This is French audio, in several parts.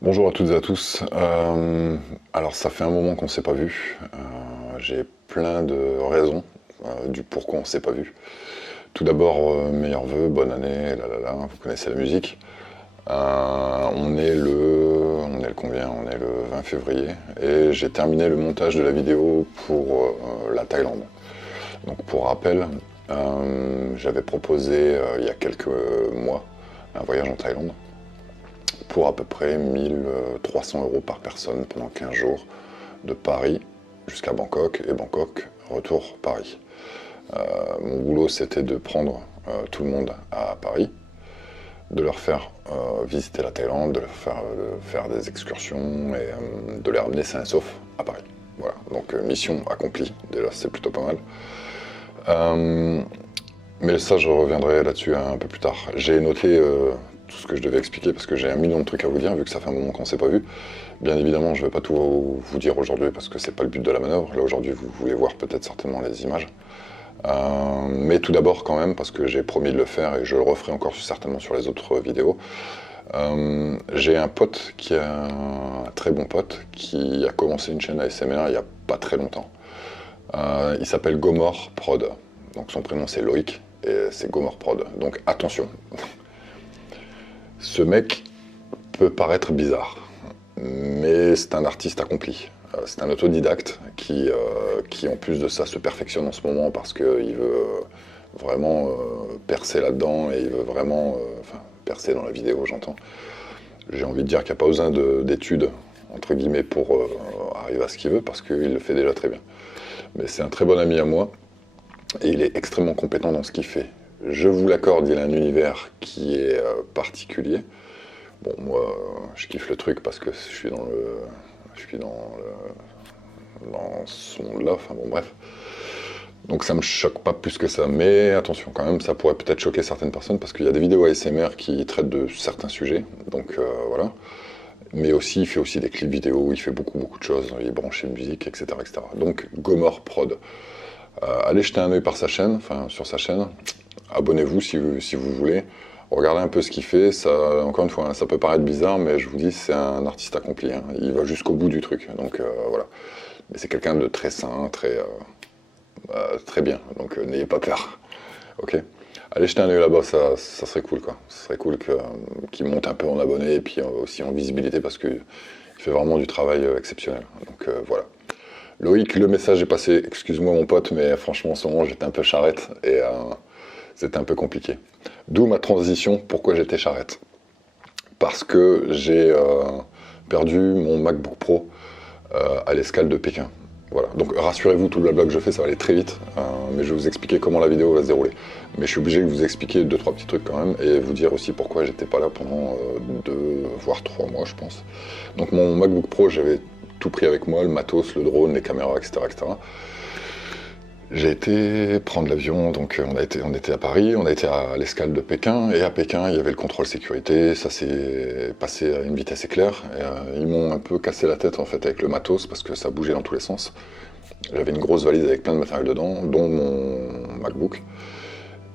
Bonjour à toutes et à tous. Alors ça fait un moment qu'on ne s'est pas vu. J'ai plein de raisons du pourquoi on ne s'est pas vu. Tout d'abord, meilleurs vœux, bonne année, vous connaissez la musique. On est le combien? On est le 20 février et j'ai terminé le montage de la vidéo pour la Thaïlande. Donc pour rappel, j'avais proposé il y a quelques mois un voyage en Thaïlande pour à peu près 1 300 € par personne pendant 15 jours, de Paris jusqu'à Bangkok, et Bangkok, retour Paris. Mon boulot, c'était de prendre tout le monde à Paris, de leur faire visiter la Thaïlande, de leur faire des excursions et de les ramener sains et saufs à Paris. Voilà, donc mission accomplie, déjà c'est plutôt pas mal. Mais ça, je reviendrai là-dessus un peu plus tard. J'ai noté tout ce que je devais expliquer parce que j'ai un million de trucs à vous dire vu que ça fait un moment qu'on ne s'est pas vu. Bien évidemment, je ne vais pas tout vous dire aujourd'hui parce que c'est pas le but de la manœuvre. Là aujourd'hui, vous voulez voir peut-être certainement les images. Mais tout d'abord quand même, parce que j'ai promis de le faire et je le referai encore certainement sur les autres vidéos. J'ai un pote qui est un très bon pote qui a commencé une chaîne ASMR il n'y a pas très longtemps. Il s'appelle Gomor Prod. Donc son prénom c'est Loïc et c'est Gomor Prod. Donc attention. Ce mec peut paraître bizarre, mais c'est un artiste accompli. C'est un autodidacte qui en plus de ça se perfectionne en ce moment parce qu'il veut vraiment percer là-dedans et il veut vraiment percer dans la vidéo, j'entends. J'ai envie de dire qu'il n'y a pas besoin d'études, entre guillemets, pour arriver à ce qu'il veut parce qu'il le fait déjà très bien. Mais c'est un très bon ami à moi et il est extrêmement compétent dans ce qu'il fait. Je vous l'accorde, il a un univers qui est particulier. Bon, moi, je kiffe le truc parce que je suis dans ce monde-là. Enfin bon, bref. Donc ça me choque pas plus que ça. Mais attention, quand même, ça pourrait peut-être choquer certaines personnes parce qu'il y a des vidéos ASMR qui traitent de certains sujets. Donc voilà. Mais aussi, il fait aussi des clips vidéo, il fait beaucoup de choses. Il est branché musique, etc., etc. Donc Gomor Prod. Allez jeter un œil sur sa chaîne. Abonnez-vous si vous voulez. Regardez un peu ce qu'il fait. Ça, encore une fois, hein, ça peut paraître bizarre, mais je vous dis, c'est un artiste accompli. Hein. Il va jusqu'au bout du truc. Donc voilà. Mais c'est quelqu'un de très sain, très bien. Donc n'ayez pas peur. Ok. Allez jeter un œil là-bas, ça serait cool, quoi. Ça serait cool qu'il monte un peu en abonnés et puis aussi en visibilité parce qu'il fait vraiment du travail exceptionnel. Donc voilà. Loïc, le message est passé. Excuse-moi mon pote, mais franchement en ce moment j'étais un peu charrette et c'était un peu compliqué. D'où ma transition, pourquoi j'étais charrette. Parce que j'ai perdu mon MacBook Pro à l'escale de Pékin. Voilà, donc rassurez-vous, tout le blabla que je fais, ça va aller très vite, mais je vais vous expliquer comment la vidéo va se dérouler. Mais je suis obligé de vous expliquer 2-3 petits trucs quand même, et vous dire aussi pourquoi j'étais pas là pendant 2 voire 3 mois, je pense. Donc mon MacBook Pro, j'avais tout pris avec moi, le matos, le drone, les caméras, etc. etc. J'ai été prendre l'avion, donc on était à Paris, on a été à l'escale de Pékin, et à Pékin, il y avait le contrôle sécurité, ça s'est passé à une vitesse éclair, et, ils m'ont un peu cassé la tête en fait avec le matos, parce que ça bougeait dans tous les sens. J'avais une grosse valise avec plein de matériel dedans, dont mon MacBook,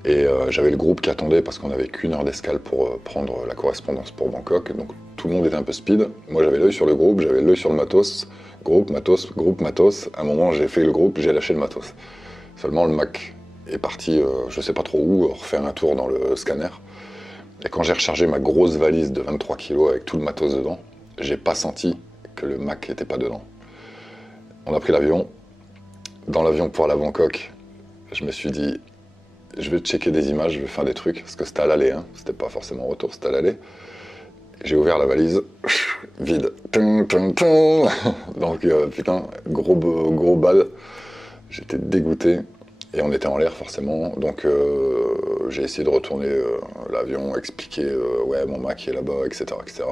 et j'avais le groupe qui attendait, parce qu'on n'avait qu'une heure d'escale pour prendre la correspondance pour Bangkok, donc tout le monde était un peu speed. Moi j'avais l'œil sur le groupe, j'avais l'œil sur le matos, groupe, matos, à un moment j'ai fait le groupe, j'ai lâché le matos. Seulement le Mac est parti, je sais pas trop où, refaire un tour dans le scanner. Et quand j'ai rechargé ma grosse valise de 23 kilos avec tout le matos dedans, j'ai pas senti que le Mac était pas dedans. On a pris l'avion. Dans l'avion pour aller à Bangkok, je me suis dit, je vais checker des images, je vais faire des trucs, parce que c'était à l'aller, hein. C'était pas forcément au retour, c'était à l'aller. J'ai ouvert la valise, vide. Donc putain, gros bal. J'étais dégoûté et on était en l'air forcément. Donc j'ai essayé de retourner l'avion, expliquer ouais mon Mac est là-bas, etc., etc.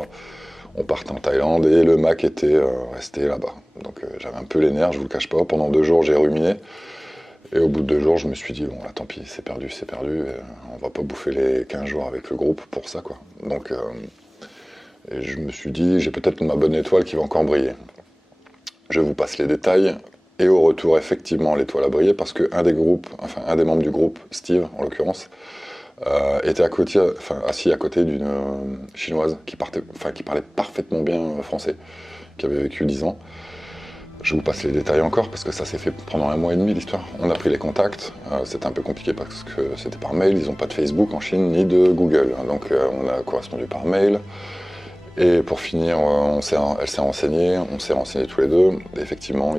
On partait en Thaïlande et le Mac était resté là-bas. Donc j'avais un peu les nerfs, je vous le cache pas. Pendant 2 jours j'ai ruminé. Et au bout de 2 jours je me suis dit bon là tant pis, c'est perdu. On va pas bouffer les 15 jours avec le groupe pour ça quoi. Donc et je me suis dit j'ai peut-être ma bonne étoile qui va encore briller. Je vous passe les détails. Et au retour, effectivement, l'étoile a brillé parce qu'un des membres du groupe, Steve en l'occurrence, était assis à côté d'une chinoise qui parlait parfaitement bien français, qui avait vécu 10 ans. Je vous passe les détails encore parce que ça s'est fait pendant 1 mois et demi l'histoire. On a pris les contacts, c'était un peu compliqué parce que c'était par mail, ils n'ont pas de Facebook en Chine ni de Google, donc on a correspondu par mail. Et pour finir, elle s'est renseignée, on s'est renseignés tous les deux. Et effectivement,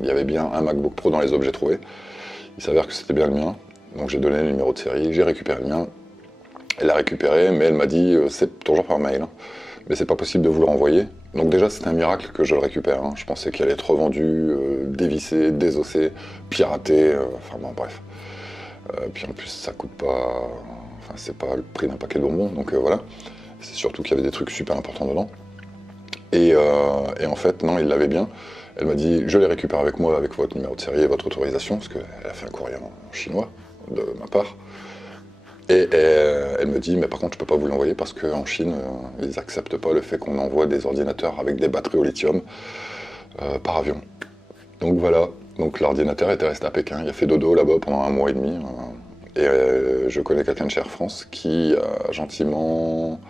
il y avait bien un MacBook Pro dans les objets trouvés. Il s'avère que c'était bien le mien, donc j'ai donné le numéro de série, j'ai récupéré le mien. Elle l'a récupéré, mais elle m'a dit c'est toujours par mail, hein, mais c'est pas possible de vous le renvoyer. Donc déjà c'était un miracle que je le récupère. Hein. Je pensais qu'il allait être revendu, dévissé, désossé, piraté, enfin bon bref. Puis en plus ça coûte pas, enfin c'est pas le prix d'un paquet de bonbons, donc voilà. C'est surtout qu'il y avait des trucs super importants dedans. Et en fait non, il l'avait bien. Elle m'a dit je les récupère avec moi, avec votre numéro de série et votre autorisation, parce qu'elle a fait un courrier en chinois de ma part. Et elle me dit, mais par contre, je peux pas vous l'envoyer parce qu'en Chine, ils acceptent pas le fait qu'on envoie des ordinateurs avec des batteries au lithium par avion. Donc voilà, donc l'ordinateur était resté à Pékin, il a fait dodo là-bas pendant 1 mois et demi. Et je connais quelqu'un de chez Air France qui a gentiment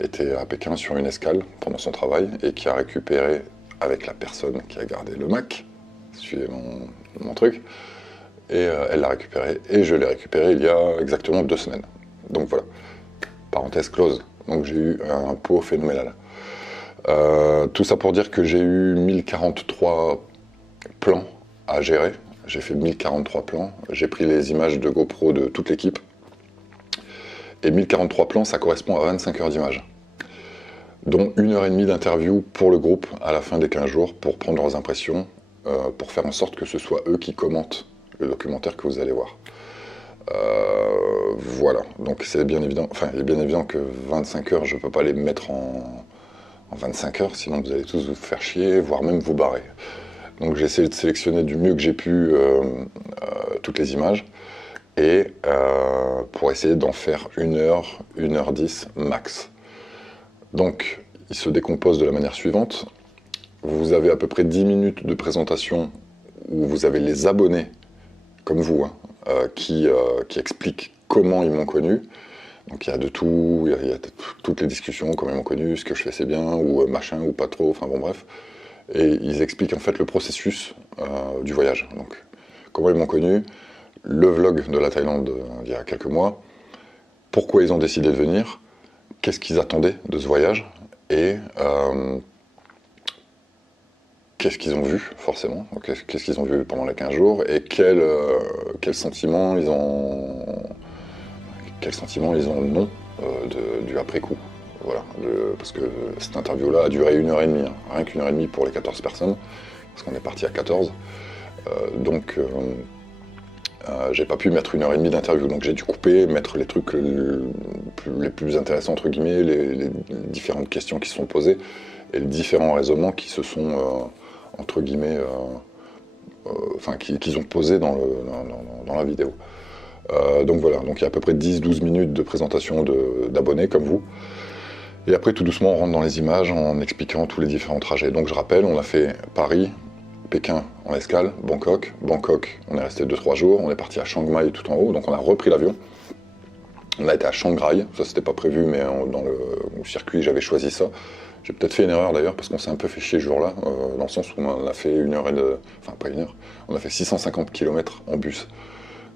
été à Pékin sur une escale pendant son travail et qui a récupéré avec la personne qui a gardé le Mac, suivez mon truc, et elle l'a récupéré, et je l'ai récupéré il y a exactement 2 semaines. Donc voilà, parenthèse close. Donc j'ai eu un pot phénoménal. Tout ça pour dire que j'ai eu 1043 plans à gérer. J'ai fait 1043 plans, j'ai pris les images de GoPro de toute l'équipe. Et 1043 plans, ça correspond à 25 heures d'image. Dont 1h30 d'interview pour le groupe à la fin des 15 jours, pour prendre leurs impressions, pour faire en sorte que ce soit eux qui commentent le documentaire que vous allez voir. Voilà, donc c'est bien évident, il est bien évident que 25 heures, je ne peux pas les mettre en 25 heures, sinon vous allez tous vous faire chier, voire même vous barrer. Donc j'ai essayé de sélectionner du mieux que j'ai pu toutes les images, et pour essayer d'en faire 1h, 1h10 max. Donc il se décompose de la manière suivante. Vous avez à peu près 10 minutes de présentation où vous avez les abonnés comme vous, hein, qui expliquent comment ils m'ont connu. Donc il y a de tout, il y a toutes les discussions, comment ils m'ont connu, ce que je fais c'est bien, ou machin, ou pas trop, enfin bon bref. Et ils expliquent en fait le processus du voyage. Donc comment ils m'ont connu, le vlog de la Thaïlande il y a quelques mois, pourquoi ils ont décidé de venir, qu'est-ce qu'ils attendaient de ce voyage, et qu'est-ce qu'ils ont vu, forcément, qu'est-ce qu'ils ont vu pendant les 15 jours, et quels sentiments ils ont non du après-coup. Voilà, parce que cette interview-là a duré 1h30, hein, rien qu'1h30 pour les 14 personnes, parce qu'on est parti à 14. Donc j'ai pas pu mettre 1h30 d'interview, donc j'ai dû couper, mettre les trucs les plus intéressants, entre guillemets, les différentes questions qui se sont posées, et les différents raisonnements qui se sont... entre guillemets, qu'ils ont posé dans la vidéo. Donc voilà, donc il y a à peu près 10-12 minutes de présentation d'abonnés comme vous. Et après, tout doucement, on rentre dans les images en expliquant tous les différents trajets. Donc je rappelle, on a fait Paris, Pékin en escale, Bangkok. Bangkok, on est resté 2-3 jours, on est parti à Chiang Mai tout en haut, donc on a repris l'avion. On a été à Chiang Rai, ça c'était pas prévu, mais dans le circuit j'avais choisi ça. J'ai peut-être fait une erreur d'ailleurs, parce qu'on s'est un peu fait chier ce jour-là, dans le sens où on a fait 1 heure enfin pas 1 heure, on a fait 650 km en bus,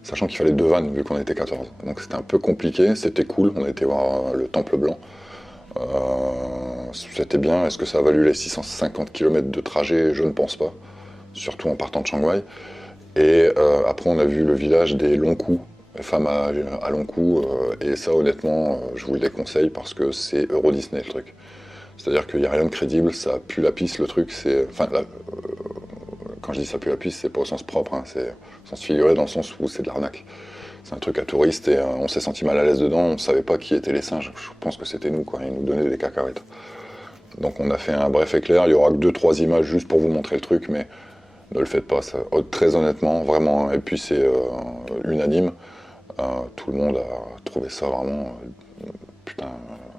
sachant qu'il fallait 2 vannes vu qu'on était 14. Donc c'était un peu compliqué, c'était cool, on a été voir le Temple Blanc. C'était bien, est-ce que ça a valu les 650 km de trajet? Je ne pense pas, surtout en partant de Chiang Mai. Et après on a vu le village des Longkou, femmes à Longkou, et ça honnêtement, je vous le déconseille parce que c'est Euro Disney le truc. C'est-à-dire qu'il n'y a rien de crédible, ça pue la pisse le truc, c'est... Enfin, là, quand je dis ça pue la pisse, c'est pas au sens propre, hein, c'est au sens figuré dans le sens où c'est de l'arnaque. C'est un truc à touristes et on s'est senti mal à l'aise dedans, on savait pas qui étaient les singes, je pense que c'était nous, quoi, ils nous donnaient des cacahuètes. Donc on a fait un bref éclair, il y aura que 2-3 images juste pour vous montrer le truc, mais ne le faites pas, ça, très honnêtement, vraiment, et puis c'est unanime, tout le monde a trouvé ça vraiment, putain,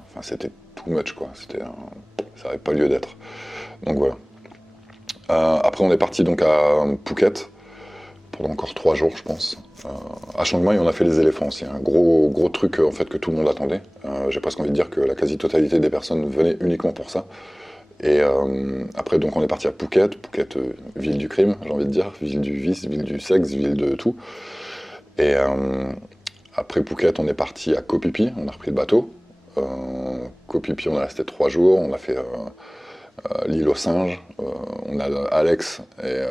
enfin c'était too much quoi, ça n'avait pas lieu d'être. Donc voilà. Après on est parti donc à Phuket pendant encore 3 jours, je pense. À Chiang Mai, on a fait les éléphants aussi, un gros truc en fait que tout le monde attendait. J'ai presque envie de dire que la quasi-totalité des personnes venaient uniquement pour ça. Et après, donc, on est parti à Phuket, ville du crime, j'ai envie de dire, ville du vice, ville du sexe, ville de tout. Et après Phuket, on est parti à Koh Phi Phi, on a repris le bateau. Koh Phi Phi, on est resté 3 jours, on a fait l'île aux singes. On a Alex et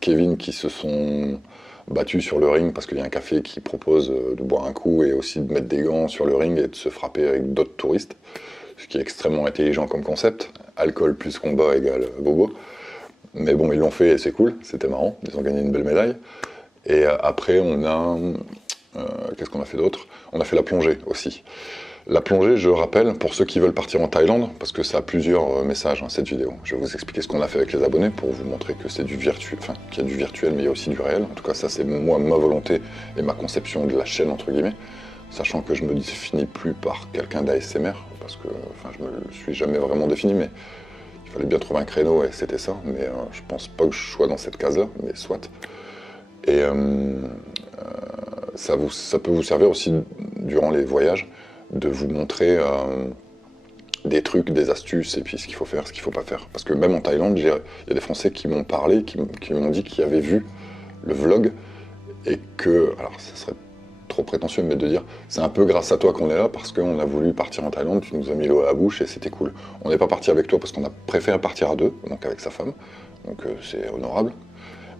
Kevin qui se sont battus sur le ring parce qu'il y a un café qui propose de boire un coup et aussi de mettre des gants sur le ring et de se frapper avec d'autres touristes, ce qui est extrêmement intelligent comme concept. Alcool plus combat égale bobo. Mais bon, ils l'ont fait et c'est cool, c'était marrant, ils ont gagné une belle médaille. Et après, on a... qu'est-ce qu'on a fait d'autre? On a fait la plongée aussi. La plongée, je rappelle, pour ceux qui veulent partir en Thaïlande, parce que ça a plusieurs messages, hein, cette vidéo. Je vais vous expliquer ce qu'on a fait avec les abonnés pour vous montrer que c'est du virtuel, enfin, qu'il y a du virtuel, mais il y a aussi du réel. En tout cas, ça, c'est moi, ma volonté et ma conception de la chaîne, entre guillemets. Sachant que je me définis plus par quelqu'un d'ASMR, parce que, enfin, je me suis jamais vraiment défini, mais il fallait bien trouver un créneau et c'était ça. Mais je pense pas que je sois dans cette case-là, mais soit. Et ça peut vous servir aussi durant les voyages de vous montrer des trucs, des astuces et puis ce qu'il faut faire, ce qu'il faut pas faire. Parce que même en Thaïlande, il y a des Français qui m'ont parlé, qui m'ont dit qu'ils avaient vu le vlog et que, alors ça serait trop prétentieux mais de dire c'est un peu grâce à toi qu'on est là parce qu'on a voulu partir en Thaïlande, tu nous as mis l'eau à la bouche et c'était cool. On n'est pas parti avec toi parce qu'on a préféré partir à 2, donc avec sa femme, donc c'est honorable.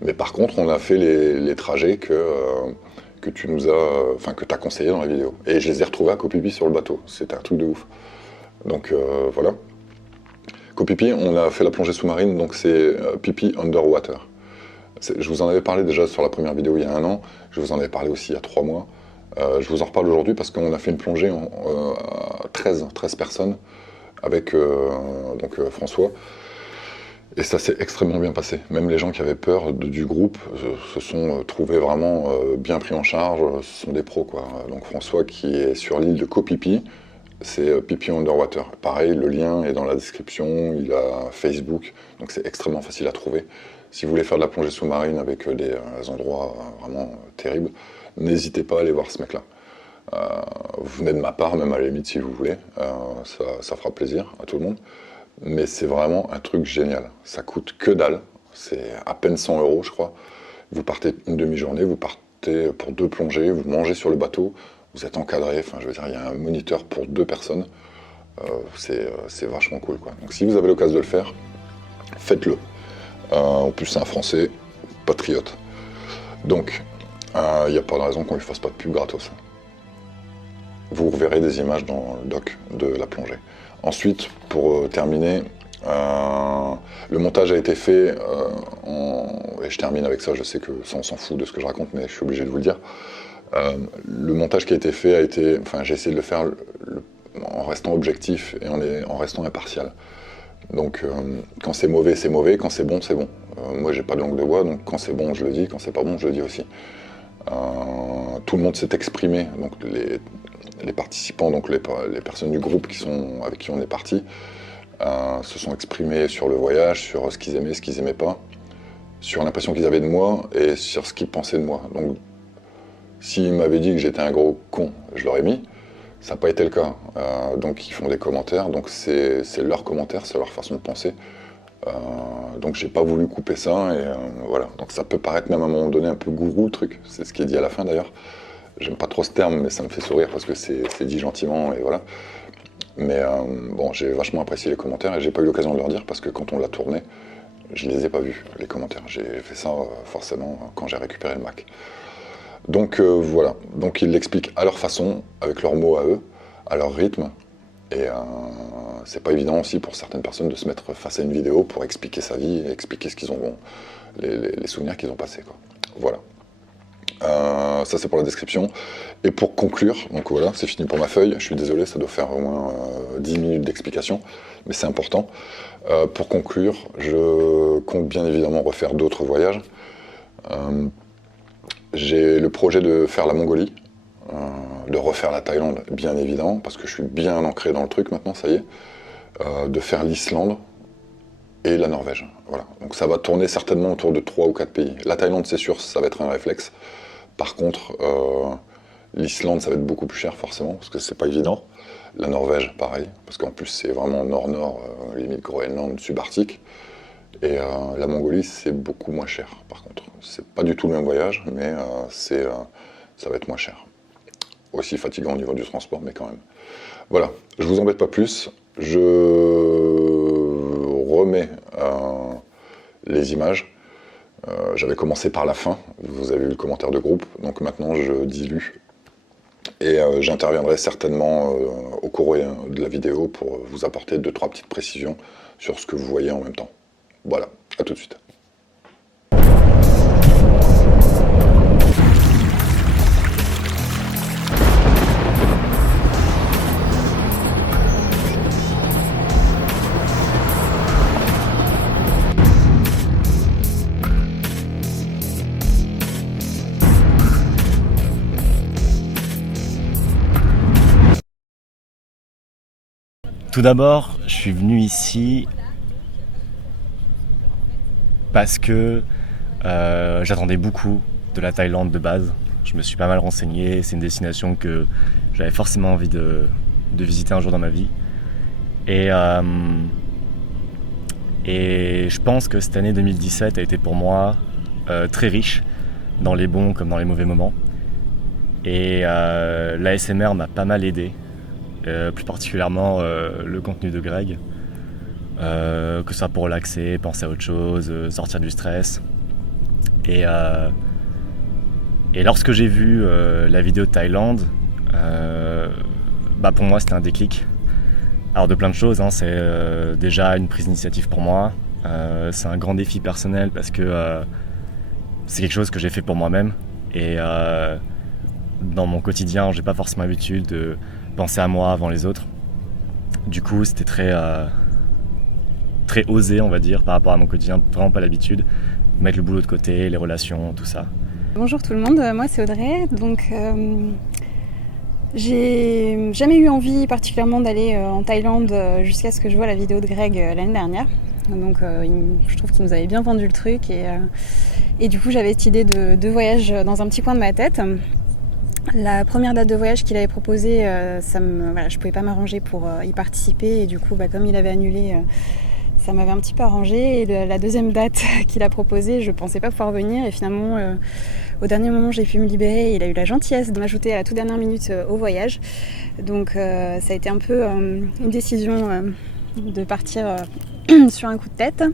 Mais par contre, on a fait les trajets que tu nous as, enfin que t'as conseillé dans la vidéo. Et je les ai retrouvés à Koh Phi Phi sur le bateau. C'était un truc de ouf. Donc voilà. Koh Phi Phi, on a fait la plongée sous-marine, donc c'est Phi Phi Underwater. Je vous en avais parlé déjà sur la première vidéo il y a 1 an. Je vous en avais parlé aussi il y a 3 mois. Je vous en reparle aujourd'hui parce qu'on a fait une plongée à 13 personnes avec François. Et ça s'est extrêmement bien passé. Même les gens qui avaient peur du groupe se sont trouvés vraiment bien pris en charge. Ce sont des pros, quoi. Donc François, qui est sur l'île de Koh Phi Phi, c'est Phi Phi Underwater. Pareil, le lien est dans la description, il a Facebook, donc c'est extrêmement facile à trouver. Si vous voulez faire de la plongée sous-marine avec des endroits vraiment terribles, n'hésitez pas à aller voir ce mec-là. Vous venez de ma part, même à la limite si vous voulez, ça fera plaisir à tout le monde. Mais c'est vraiment un truc génial. Ça coûte que dalle, c'est à peine 100 €, je crois. Vous partez une demi-journée, vous partez pour 2 plongées, vous mangez sur le bateau, vous êtes encadré, enfin je veux dire, il y a un moniteur pour 2 personnes. C'est vachement cool, quoi. Donc si vous avez l'occasion de le faire, faites-le. En plus c'est un Français, patriote. Donc il n'y a pas de raison qu'on lui fasse pas de pub gratos. Vous reverrez des images dans le doc de la plongée. Ensuite, pour terminer, le montage a été fait, et je termine avec ça, je sais que ça on s'en fout de ce que je raconte, mais je suis obligé de vous le dire. Le montage qui a été fait enfin j'ai essayé de le faire en restant objectif et en restant impartial. Donc quand c'est mauvais, quand c'est bon, c'est bon. Moi j'ai pas de langue de bois, donc quand c'est bon je le dis, quand c'est pas bon je le dis aussi. Tout le monde s'est exprimé, donc les participants, donc les personnes du groupe avec qui on est parti, se sont exprimés sur le voyage, sur ce qu'ils aimaient, ce qu'ils aimaient pas, sur l'impression qu'ils avaient de moi et sur ce qu'ils pensaient de moi. Donc s'ils m'avaient dit que j'étais un gros con, je l'aurais mis. Ça n'a pas été le cas. Donc ils font des commentaires, donc c'est leurs commentaires, c'est leur façon de penser. Donc j'ai pas voulu couper ça et voilà. Donc ça peut paraître même à un moment donné un peu gourou le truc, c'est ce qui est dit à la fin d'ailleurs. J'aime pas trop ce terme mais ça me fait sourire parce que c'est dit gentiment et voilà. Mais bon, j'ai vachement apprécié les commentaires et j'ai pas eu l'occasion de leur dire parce que quand on l'a tourné, je les ai pas vus les commentaires. J'ai fait ça forcément quand j'ai récupéré le Mac. Donc voilà, donc ils l'expliquent à leur façon, avec leurs mots à eux, à leur rythme. Et c'est pas évident aussi pour certaines personnes de se mettre face à une vidéo pour expliquer sa vie et expliquer ce qu'ils ont, les souvenirs qu'ils ont passés, quoi. Voilà. Ça c'est pour la description. Et pour conclure, donc voilà, c'est fini pour ma feuille. Je suis désolé, ça doit faire au moins 10 minutes d'explication, mais c'est important. Pour conclure, je compte bien évidemment refaire d'autres voyages. J'ai le projet de faire la Mongolie, de refaire la Thaïlande, bien évidemment, parce que je suis bien ancré dans le truc maintenant, ça y est. De faire l'Islande, et la Norvège. Voilà. Donc ça va tourner certainement autour de 3 ou 4 pays. La Thaïlande, c'est sûr, ça va être un réflexe. Par contre, l'Islande, ça va être beaucoup plus cher forcément, parce que c'est pas évident. La Norvège, pareil, parce qu'en plus c'est vraiment nord-nord, limite Groenland, subarctique. Et la Mongolie, c'est beaucoup moins cher, par contre. C'est pas du tout le même voyage, mais ça va être moins cher. Aussi fatigant au niveau du transport, mais quand même. Voilà, je vous embête pas plus. Je remets les images. J'avais commencé par la fin, vous avez vu le commentaire de groupe, donc maintenant je dilue. Et j'interviendrai certainement au cours de la vidéo pour vous apporter 2-3 petites précisions sur ce que vous voyez en même temps. Voilà, à tout de suite. Tout d'abord, je suis venu ici parce que j'attendais beaucoup de la Thaïlande de base. Je me suis pas mal renseigné, c'est une destination que j'avais forcément envie de visiter un jour dans ma vie. Et je pense que cette année 2017 a été pour moi très riche, dans les bons comme dans les mauvais moments. Et l'ASMR m'a pas mal aidé. Plus particulièrement le contenu de Greg, que ce soit pour relaxer, penser à autre chose, sortir du stress. Et lorsque j'ai vu la vidéo de Thaïlande, pour moi c'était un déclic. Alors de plein de choses, hein, c'est déjà une prise d'initiative pour moi, c'est un grand défi personnel parce que c'est quelque chose que j'ai fait pour moi-même et dans mon quotidien j'ai pas forcément l'habitude de penser à moi avant les autres. Du coup, c'était très osé, on va dire, par rapport à mon quotidien. Vraiment pas l'habitude. Mettre le boulot de côté, les relations, tout ça. Bonjour tout le monde, moi c'est Audrey. Donc, j'ai jamais eu envie particulièrement d'aller en Thaïlande jusqu'à ce que je vois la vidéo de Greg l'année dernière. Donc, je trouve qu'il nous avait bien vendu le truc. Et du coup, j'avais cette idée de 2 voyages dans un petit coin de ma tête. La première date de voyage qu'il avait proposée, je pouvais pas m'arranger pour y participer et du coup, comme il avait annulé, ça m'avait un petit peu arrangé. Et la deuxième date qu'il a proposée, je pensais pas pouvoir venir et finalement, au dernier moment, j'ai pu me libérer. Et il a eu la gentillesse de m'ajouter à la toute dernière minute au voyage. Donc, ça a été un peu une décision de partir sur un coup de tête.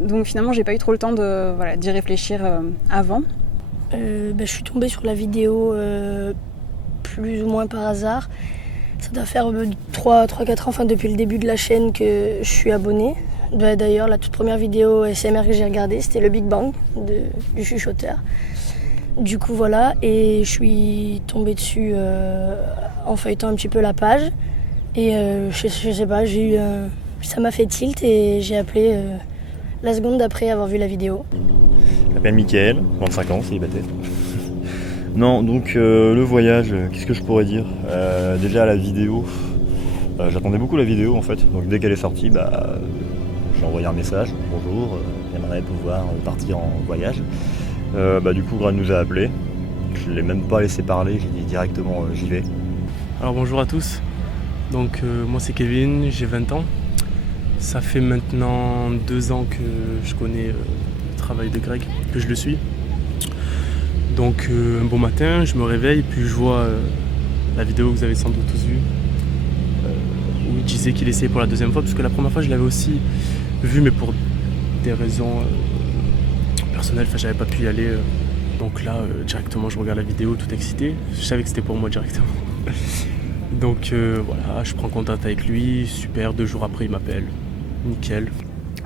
Donc finalement, j'ai pas eu trop le temps d'y réfléchir avant. Je suis tombée sur la vidéo plus ou moins par hasard. Ça doit faire 3-4 ans, enfin depuis le début de la chaîne que je suis abonnée. D'ailleurs, la toute première vidéo ASMR que j'ai regardée, c'était le Big Bang du chuchoteur. Du coup, voilà, et je suis tombée dessus en feuilletant un petit peu la page. Et je sais pas, ça m'a fait tilt et j'ai appelé la seconde d'après avoir vu la vidéo. Je m'appelle Mickaël, 25 ans, célibataire. Non, donc le voyage, qu'est-ce que je pourrais dire déjà la vidéo, j'attendais beaucoup la vidéo en fait, donc dès qu'elle est sortie, j'ai envoyé un message, bonjour, j'aimerais pouvoir partir en voyage. Du coup, Greg nous a appelés, je ne l'ai même pas laissé parler, j'ai dit directement j'y vais. Alors bonjour à tous, donc moi c'est Kevin, j'ai 20 ans. Ça fait maintenant 2 ans que je connais le travail de Greg, que je le suis. Donc un bon matin, je me réveille, puis je vois la vidéo que vous avez sans doute tous vue, où il disait qu'il essayait pour la deuxième fois, parce que la première fois je l'avais aussi vu, mais pour des raisons personnelles, j'avais pas pu y aller. Donc là, directement, je regarde la vidéo tout excité. Je savais que c'était pour moi directement. Donc voilà, je prends contact avec lui, super, 2 jours après il m'appelle. Nickel.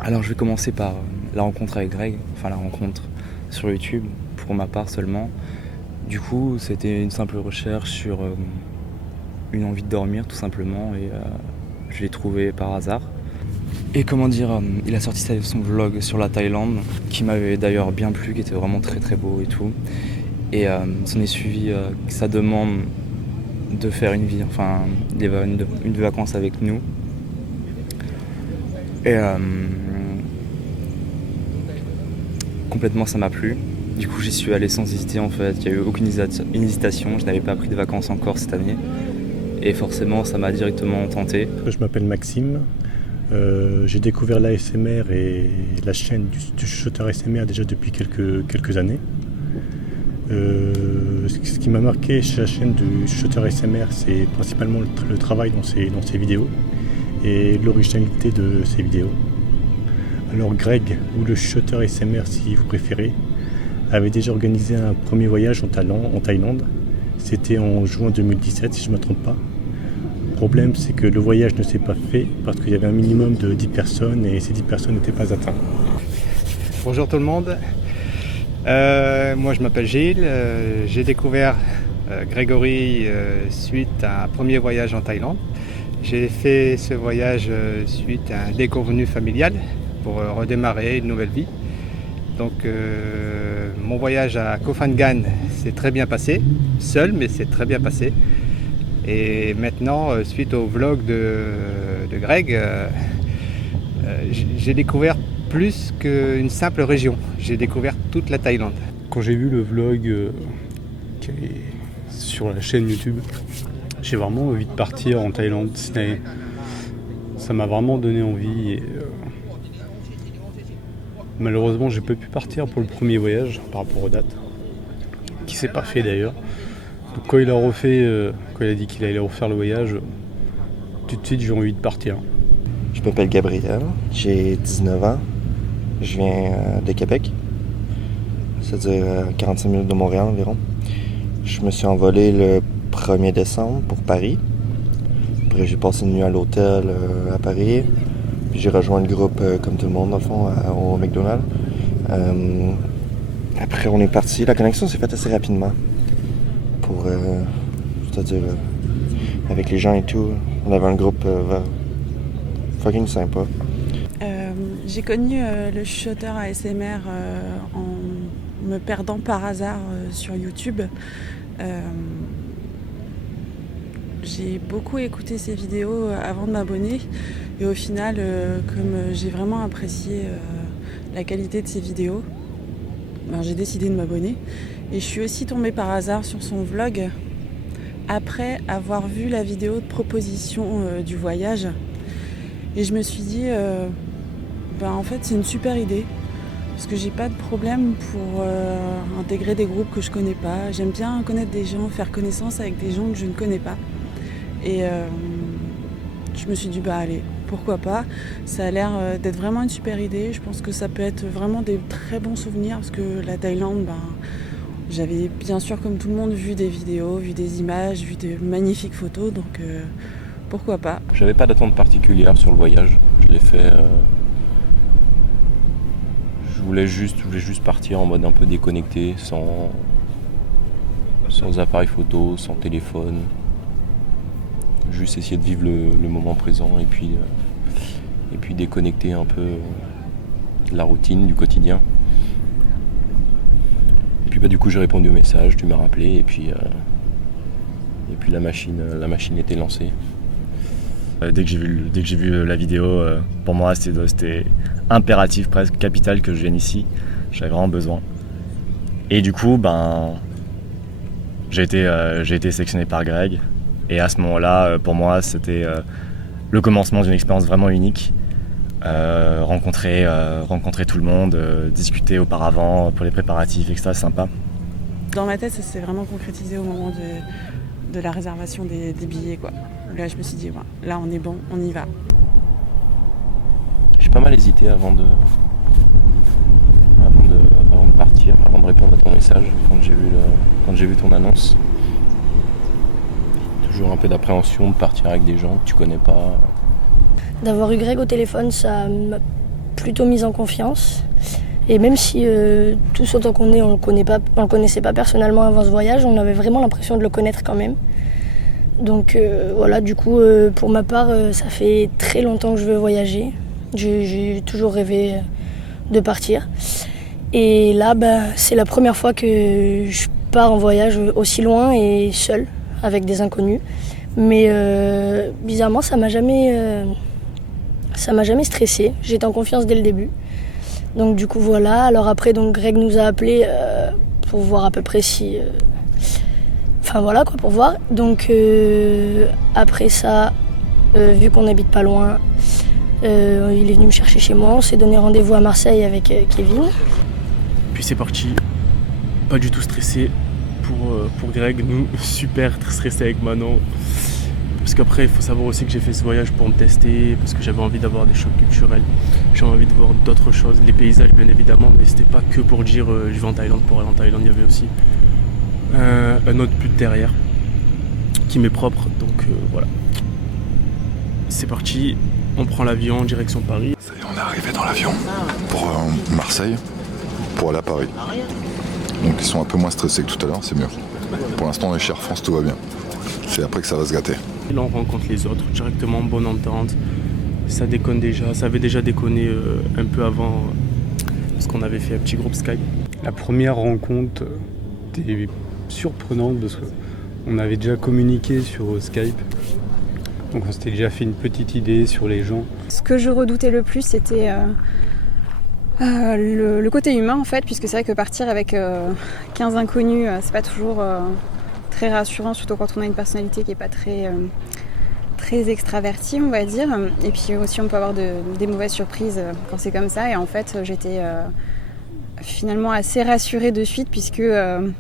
Alors je vais commencer par la rencontre avec Greg, enfin la rencontre sur YouTube, pour ma part seulement. Du coup, c'était une simple recherche sur une envie de dormir tout simplement et je l'ai trouvé par hasard. Et comment dire, il a sorti son vlog sur la Thaïlande, qui m'avait d'ailleurs bien plu, qui était vraiment très très beau et tout. Et s'en est suivi sa demande de faire une vacances avec nous. Et complètement ça m'a plu. Du coup j'y suis allé sans hésiter en fait, il n'y a eu aucune hésitation, je n'avais pas pris de vacances encore cette année. Et forcément ça m'a directement tenté. Je m'appelle Maxime, j'ai découvert l'ASMR et la chaîne du chuchoteur ASMR déjà depuis quelques années. Ce qui m'a marqué chez la chaîne du chuchoteur ASMR, c'est principalement le travail dans ses vidéos et l'originalité de ses vidéos. Alors Greg, ou le chuchoteur ASMR si vous préférez, avait déjà organisé un premier voyage en Thaïlande. C'était en juin 2017 si je ne me trompe pas. Le problème c'est que le voyage ne s'est pas fait parce qu'il y avait un minimum de 10 personnes et ces 10 personnes n'étaient pas atteintes. Bonjour tout le monde, moi je m'appelle Gilles, j'ai découvert Grégory suite à un premier voyage en Thaïlande. J'ai fait ce voyage suite à un déconvenu familial pour redémarrer une nouvelle vie. Donc mon voyage à Koh Phangan s'est très bien passé, seul mais c'est très bien passé. Et maintenant, suite au vlog de Greg, j'ai découvert plus qu'une simple région. J'ai découvert toute la Thaïlande. Quand j'ai vu le vlog qui est sur la chaîne YouTube, j'ai vraiment envie de partir en Thaïlande. Ça m'a vraiment donné envie. Et, malheureusement, j'ai pas pu partir pour le premier voyage par rapport aux dates, qui s'est pas fait d'ailleurs. Donc quand il a refait, quand il a dit qu'il allait refaire le voyage, tout de suite j'ai envie de partir. Je m'appelle Gabriel, j'ai 19 ans, je viens de Québec, c'est-à-dire 45 minutes de Montréal environ. Je me suis envolé le 1er décembre pour Paris. Après j'ai passé une nuit à l'hôtel à Paris. Puis j'ai rejoint le groupe comme tout le monde, dans le fond, au McDonald's. Après, on est parti. La connexion s'est faite assez rapidement. C'est-à-dire, avec les gens et tout, on avait un groupe fucking sympa. J'ai connu le chuchoteur ASMR en me perdant par hasard sur YouTube. J'ai beaucoup écouté ses vidéos avant de m'abonner. Et au final, comme j'ai vraiment apprécié la qualité de ses vidéos, j'ai décidé de m'abonner. Et je suis aussi tombée par hasard sur son vlog après avoir vu la vidéo de proposition du voyage. Et je me suis dit, en fait c'est une super idée. Parce que j'ai pas de problème pour intégrer des groupes que je connais pas. J'aime bien connaître des gens, faire connaissance avec des gens que je ne connais pas. Et je me suis dit, allez, pourquoi pas. Ça a l'air d'être vraiment une super idée. Je pense que ça peut être vraiment des très bons souvenirs parce que la Thaïlande, j'avais bien sûr comme tout le monde vu des vidéos, vu des images, vu de magnifiques photos, donc pourquoi pas. J'avais pas d'attente particulière sur le voyage. Je l'ai fait. Je voulais juste partir en mode un peu déconnecté, sans appareil photo, sans téléphone. Juste essayer de vivre le moment présent et puis déconnecter un peu de la routine, du quotidien. Et puis du coup j'ai répondu au message, tu m'as rappelé et puis la machine était lancée. Dès que j'ai vu la vidéo, pour moi c'était impératif, presque capital que je vienne ici. J'avais vraiment besoin. Et du coup, j'ai été sélectionné par Greg. Et à ce moment-là, pour moi, c'était le commencement d'une expérience vraiment unique. Rencontrer tout le monde, discuter auparavant pour les préparatifs, etc. C'est sympa. Dans ma tête, ça s'est vraiment concrétisé au moment de la réservation des billets, quoi. Là, je me suis dit, là, on est bon, on y va. J'ai pas mal hésité avant de partir, avant de répondre à ton message, quand j'ai vu ton annonce. Toujours un peu d'appréhension de partir avec des gens que tu connais pas. D'avoir eu Greg au téléphone, ça m'a plutôt mise en confiance. Et même si tous autant qu'on est, on le connaissait pas personnellement avant ce voyage, on avait vraiment l'impression de le connaître quand même. Donc voilà, du coup, pour ma part, ça fait très longtemps que je veux voyager. J'ai toujours rêvé de partir. Et là, c'est la première fois que je pars en voyage aussi loin et seule, avec des inconnus. Mais bizarrement, ça m'a jamais Ça m'a jamais stressée, j'étais en confiance dès le début. Donc du coup voilà, alors après donc Greg nous a appelés pour voir à peu près si... Enfin voilà quoi, pour voir. Donc après ça, vu qu'on n'habite pas loin, il est venu me chercher chez moi, on s'est donné rendez-vous à Marseille avec Kevin. Puis c'est parti, pas du tout stressé pour Greg, nous super stressé avec Manon. Parce qu'après, il faut savoir aussi que j'ai fait ce voyage pour me tester, parce que j'avais envie d'avoir des chocs culturels. J'avais envie de voir d'autres choses, les paysages bien évidemment, mais c'était pas que pour dire je vais en Thaïlande pour aller en Thaïlande, il y avait aussi un autre but derrière qui m'est propre, donc voilà. C'est parti, on prend l'avion en direction Paris. Ça y est, on est arrivé dans l'avion pour Marseille, pour aller à Paris. Donc ils sont un peu moins stressés que tout à l'heure, c'est mieux. Pour l'instant on est chez Air France, tout va bien. C'est après que ça va se gâter. Et là on rencontre les autres directement, bonne entente. Ça déconne déjà, ça avait déjà déconné un peu avant parce qu'on avait fait un petit groupe Skype. La première rencontre était surprenante parce qu'on avait déjà communiqué sur Skype. Donc on s'était déjà fait une petite idée sur les gens. Ce que je redoutais le plus, c'était le côté humain en fait, puisque c'est vrai que partir avec 15 inconnus, c'est pas toujours très rassurant, surtout quand on a une personnalité qui est pas très extravertie, on va dire. Et puis aussi on peut avoir des mauvaises surprises quand c'est comme ça. Et en fait j'étais finalement assez rassurée de suite, puisque de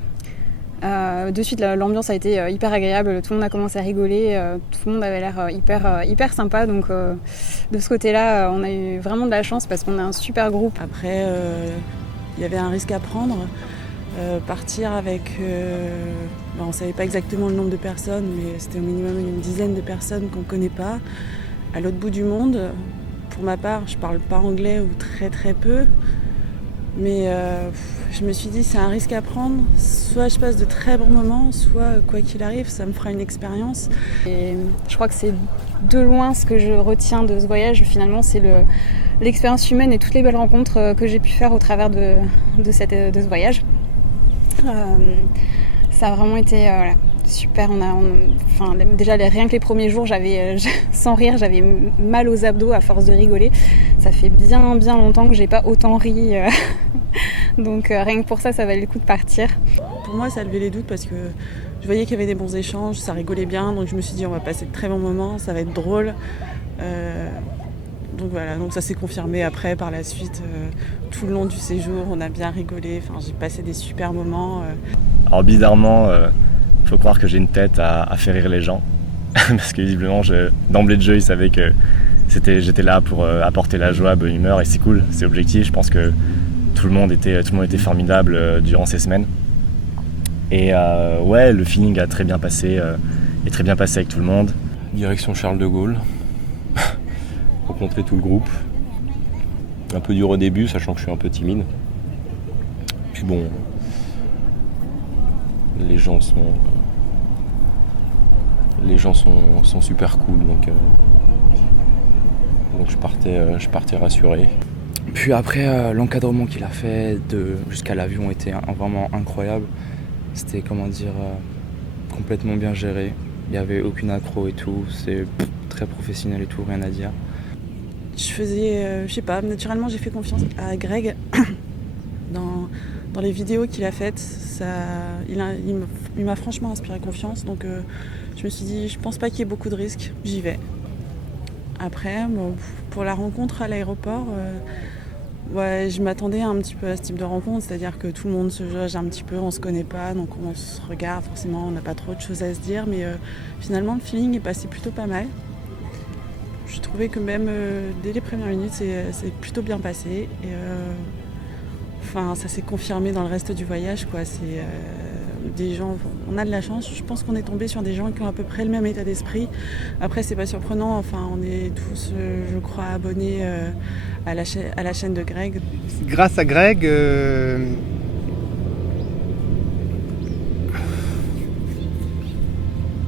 suite l'ambiance a été hyper agréable, tout le monde a commencé à rigoler, tout le monde avait l'air hyper sympa. Donc de ce côté-là on a eu vraiment de la chance parce qu'on a un super groupe. Après il y avait un risque à prendre. Partir avec, on ne savait pas exactement le nombre de personnes, mais c'était au minimum une dizaine de personnes qu'on ne connaît pas, à l'autre bout du monde. Pour ma part, je ne parle pas anglais ou très très peu, mais je me suis dit c'est un risque à prendre, soit je passe de très bons moments, soit quoi qu'il arrive, ça me fera une expérience. Et je crois que c'est de loin ce que je retiens de ce voyage, finalement, c'est l'expérience humaine et toutes les belles rencontres que j'ai pu faire au travers de ce voyage. Ça a vraiment été super. Déjà rien que les premiers jours, sans rire, j'avais mal aux abdos à force de rigoler. Ça fait bien longtemps que j'ai pas autant ri. Donc rien que pour ça valait le coup de partir. Pour moi, ça levait les doutes parce que je voyais qu'il y avait des bons échanges, ça rigolait bien. Donc je me suis dit on va passer de très bons moments, ça va être drôle. Donc voilà, donc ça s'est confirmé après par la suite. Tout le long du séjour, on a bien rigolé. Enfin, j'ai passé des super moments. Alors bizarrement, faut croire que j'ai une tête à faire rire les gens. Parce que visiblement, d'emblée de jeu, ils savaient que j'étais là pour apporter la joie, bonne humeur. Et c'est cool, c'est objectif. Je pense que tout le monde était formidable durant ces semaines. Et ouais, le feeling a très bien passé. Et très bien passé avec tout le monde. Direction Charles de Gaulle. Rencontrer tout le groupe. Un peu dur au début, sachant que je suis un peu timide. Mais bon, les gens sont super cool, donc je partais rassuré. Puis après, l'encadrement qu'il a fait jusqu'à l'avion était vraiment incroyable. C'était, complètement bien géré. Il n'y avait aucune accro et tout. C'est très professionnel et tout, rien à dire. Je faisais, naturellement j'ai fait confiance à Greg dans les vidéos qu'il a faites. Il m'a franchement inspiré confiance, donc je me suis dit je pense pas qu'il y ait beaucoup de risques, j'y vais. Après, pour la rencontre à l'aéroport, je m'attendais un petit peu à ce type de rencontre, c'est-à-dire que tout le monde se jauge un petit peu, on se connaît pas, donc on se regarde, forcément on n'a pas trop de choses à se dire, mais finalement le feeling est passé plutôt pas mal. Je trouvais que même dès les premières minutes, c'est plutôt bien passé. Et, ça s'est confirmé dans le reste du voyage, quoi. C'est des gens, on a de la chance. Je pense qu'on est tombé sur des gens qui ont à peu près le même état d'esprit. Après, c'est pas surprenant. On est tous, je crois, abonnés à la chaîne de Greg. Grâce à Greg,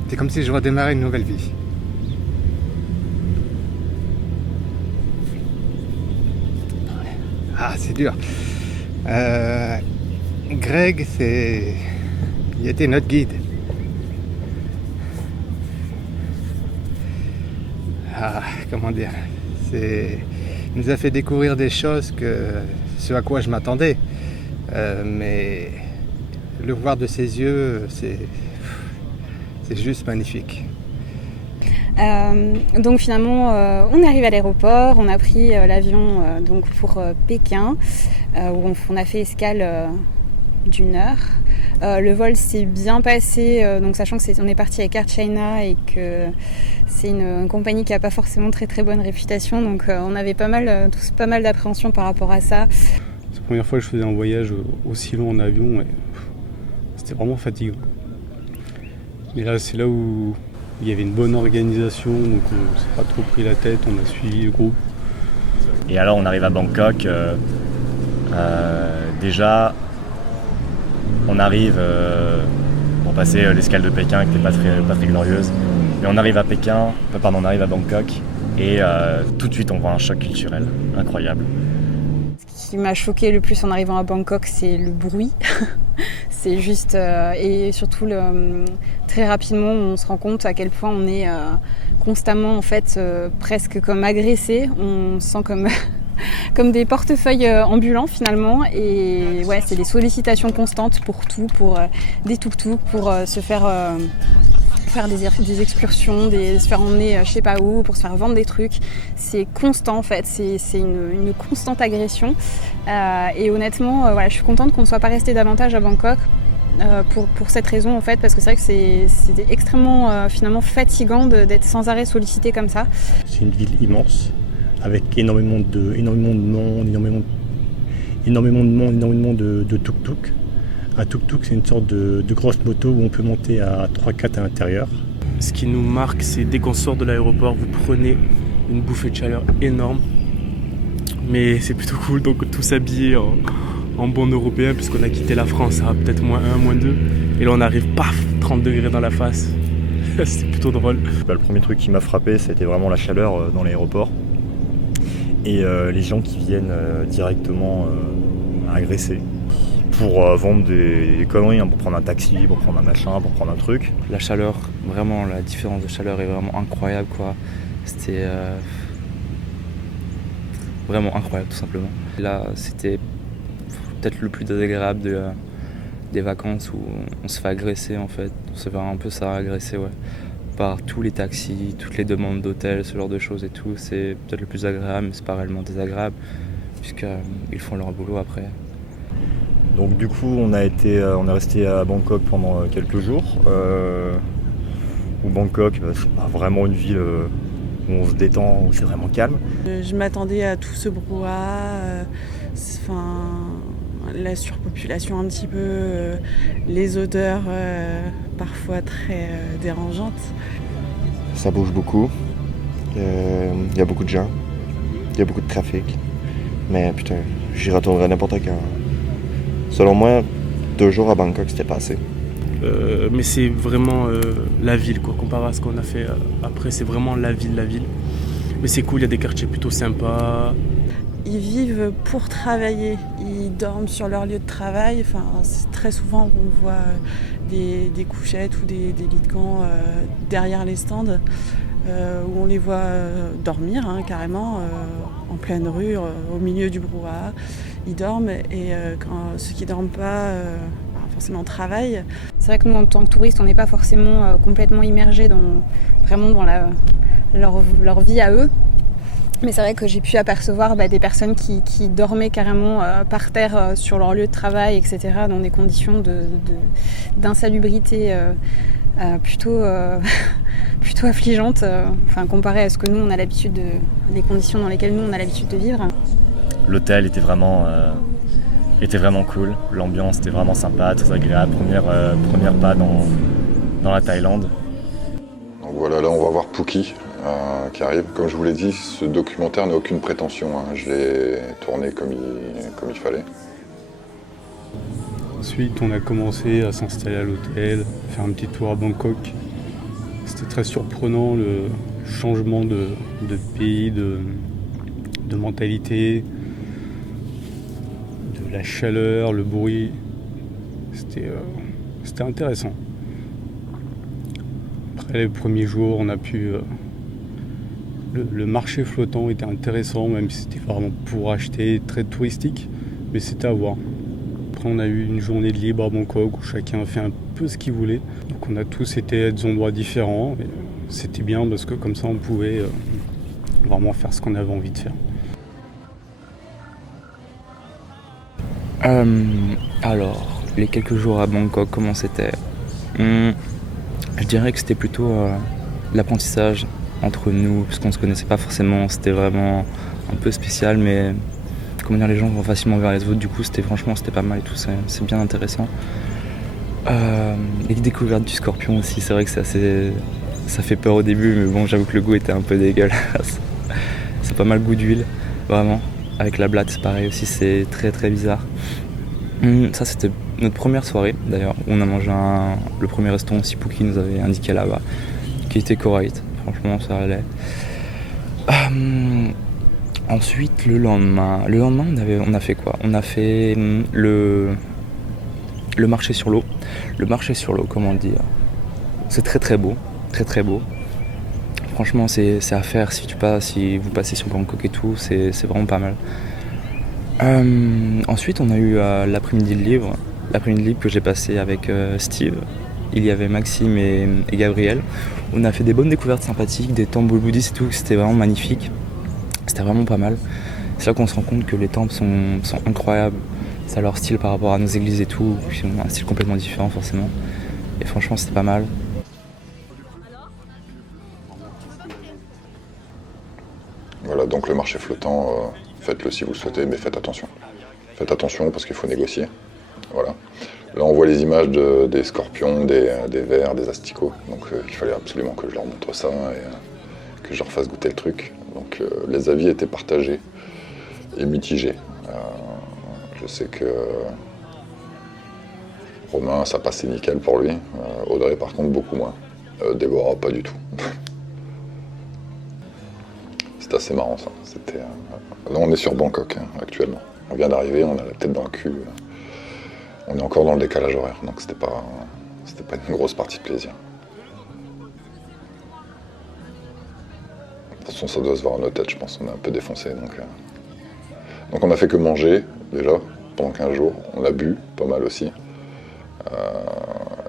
c'est comme si je redémarrais une nouvelle vie. Ah, c'est dur. Greg, il était notre guide. Comment dire, Il nous a fait découvrir des choses ce à quoi je m'attendais. Mais le voir de ses yeux, c'est juste magnifique. Donc finalement, on arrive à l'aéroport, on a pris l'avion donc pour Pékin, où on a fait escale d'1 heure. Le vol s'est bien passé, donc sachant que on est parti avec Air China et que c'est une compagnie qui n'a pas forcément très très bonne réputation, donc on avait tous pas mal d'appréhension par rapport à ça. C'est la première fois que je faisais un voyage aussi long en avion et c'était vraiment fatigant. Mais là, c'est là où il y avait une bonne organisation, donc on ne s'est pas trop pris la tête, on a suivi le groupe. Et alors on arrive à Bangkok, déjà on arrive, pour passer l'escale de Pékin qui n'était pas très glorieuse, mais on arrive à Bangkok et tout de suite on voit un choc culturel incroyable. Ce qui m'a choqué le plus en arrivant à Bangkok, c'est le bruit. C'est juste, et surtout très rapidement, on se rend compte à quel point on est constamment en fait presque comme agressé. On se sent comme des portefeuilles ambulants finalement. Et ouais, c'est des sollicitations constantes pour tout, pour des tuk-tuk, pour se faire des excursions, se faire emmener je sais pas où, pour se faire vendre des trucs. C'est constant en fait, c'est une constante agression. Et honnêtement, voilà, je suis contente qu'on ne soit pas resté davantage à Bangkok pour cette raison en fait, parce que c'est vrai que c'était extrêmement finalement fatigant d'être sans arrêt sollicité comme ça. C'est une ville immense, avec énormément de monde, énormément de tuk-tuk. Un tuk-tuk, c'est une sorte de grosse moto où on peut monter à 3-4 à l'intérieur. Ce qui nous marque, c'est dès qu'on sort de l'aéroport, vous prenez une bouffée de chaleur énorme. Mais c'est plutôt cool, donc tous habillés en bon européen, puisqu'on a quitté la France à peut-être -1, -2. Et là on arrive, paf, 30 degrés dans la face. C'était plutôt drôle. Le premier truc qui m'a frappé, c'était vraiment la chaleur dans l'aéroport. Et les gens qui viennent directement agresser. Pour vendre des conneries, pour prendre un taxi, pour prendre un machin, pour prendre un truc. La chaleur, vraiment, la différence de chaleur est vraiment incroyable, quoi. C'était vraiment incroyable, tout simplement. Là, c'était peut-être le plus désagréable des vacances où on se fait agresser, en fait. On se fait un peu ça agresser, ouais. Par tous les taxis, toutes les demandes d'hôtel, ce genre de choses et tout. C'est peut-être le plus agréable, mais c'est pas réellement désagréable, puisqu'ils font leur boulot après. Donc du coup, on est resté à Bangkok pendant quelques jours. Où Bangkok, c'est pas vraiment une ville où on se détend, où c'est vraiment calme. Je m'attendais à tout ce brouhaha, la surpopulation un petit peu, les odeurs parfois très dérangeantes. Ça bouge beaucoup, il y a beaucoup de gens, il y a beaucoup de trafic. Mais putain, j'y retournerai n'importe quand. Selon moi, 2 jours à Bangkok, c'était pas assez. Mais c'est vraiment la ville, quoi. Comparé à ce qu'on a fait après, c'est vraiment la ville. Mais c'est cool, il y a des quartiers plutôt sympas. Ils vivent pour travailler, ils dorment sur leur lieu de travail. C'est très souvent on voit des couchettes ou des lits de camp derrière les stands où on les voit dormir carrément en pleine rue, au milieu du brouhaha. Ils dorment et quand ceux qui ne dorment pas forcément travaillent. C'est vrai que nous, en tant que touristes, on n'est pas forcément complètement immergés dans leur vie à eux. Mais c'est vrai que j'ai pu apercevoir des personnes qui dormaient carrément par terre sur leur lieu de travail, etc., dans des conditions d'insalubrité plutôt affligeantes, comparé à ce que nous, on a l'habitude les conditions dans lesquelles nous, on a l'habitude de vivre. L'hôtel était vraiment cool, l'ambiance était vraiment sympa, très agréable, première pas dans la Thaïlande. Donc voilà, là on va voir Phuket qui arrive. Comme je vous l'ai dit, ce documentaire n'a aucune prétention, je l'ai tourné comme il fallait. Ensuite, on a commencé à s'installer à l'hôtel, faire un petit tour à Bangkok. C'était très surprenant le changement de pays, de mentalité, de la chaleur, le bruit. C'était intéressant. Après les premiers jours, on a pu Le marché flottant était intéressant, même si c'était vraiment pour acheter, très touristique, mais c'était à voir. Après, on a eu une journée de libre à Bangkok où chacun a fait un peu ce qu'il voulait. Donc on a tous été à des endroits différents. Et c'était bien parce que comme ça, on pouvait vraiment faire ce qu'on avait envie de faire. Alors, les quelques jours à Bangkok, comment c'était? Je dirais que c'était plutôt l'apprentissage entre nous, puisqu'on ne se connaissait pas forcément. C'était vraiment un peu spécial, mais comment dire, les gens vont facilement vers les autres. Du coup, c'était pas mal et tout, c'est bien intéressant. Les découvertes du scorpion aussi, c'est vrai que ça fait peur au début, mais bon, j'avoue que le goût était un peu dégueulasse. C'est pas mal goût d'huile, vraiment. Avec la blatte, c'est pareil aussi, c'est très très bizarre. Ça, c'était notre première soirée, d'ailleurs, où on a mangé le premier restaurant Sipu qui nous avait indiqué là-bas, qui était correct. Franchement, ça allait. Ensuite, le lendemain, on a fait quoi? On a fait le marché sur l'eau. Le marché sur l'eau, comment dire? C'est très très beau, très très beau. Franchement, c'est à faire si vous passez sur Bangkok et tout, c'est vraiment pas mal. Ensuite, on a eu l'après-midi de livre. L'après-midi de livre que j'ai passé avec Steve. Il y avait Maxime et Gabriel. On a fait des bonnes découvertes sympathiques, des temples bouddhistes et tout, c'était vraiment magnifique. C'était vraiment pas mal. C'est là qu'on se rend compte que les temples sont incroyables. C'est leur style par rapport à nos églises et tout. Puis on a un style complètement différent forcément. Et franchement, c'était pas mal. Voilà, donc le marché flottant, faites-le si vous le souhaitez, mais faites attention. Faites attention parce qu'il faut négocier. Voilà. Là, on voit les images des scorpions, des vers, des asticots. Donc, il fallait absolument que je leur montre ça et que je leur fasse goûter le truc. Donc, les avis étaient partagés et mitigés. Je sais que Romain, ça passait nickel pour lui. Audrey, par contre, beaucoup moins. Déborah, pas du tout. C'est assez marrant, ça. Là, on est sur Bangkok, actuellement. On vient d'arriver, on a la tête dans le cul. On est encore dans le décalage horaire, donc c'était pas une grosse partie de plaisir. De toute façon, ça doit se voir à nos têtes, je pense. On est un peu défoncé, donc on a fait que manger, déjà, pendant 15 jours. On a bu, pas mal aussi.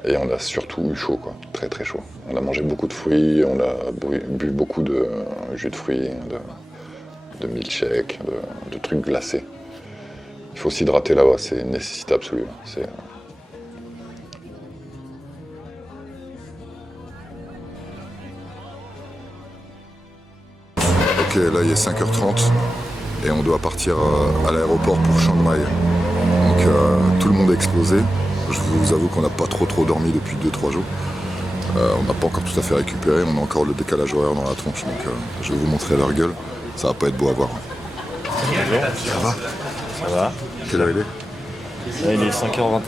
Et on a surtout eu chaud, quoi. Très très chaud. On a mangé beaucoup de fruits, on a bu beaucoup de jus de fruits, de milkshake, de trucs glacés. Il faut s'hydrater là-bas, c'est une nécessité absolue. Ok, là il est 5h30 et on doit partir à l'aéroport pour Chiang Mai. Donc tout le monde est explosé. Je vous avoue qu'on n'a pas trop dormi depuis 2-3 jours. On n'a pas encore tout à fait récupéré, on a encore le décalage horaire dans la tronche, donc je vais vous montrer leur gueule. Ça va pas être beau à voir. Ça va? Ça va. Quelle heure il est? Là, il est 5h21.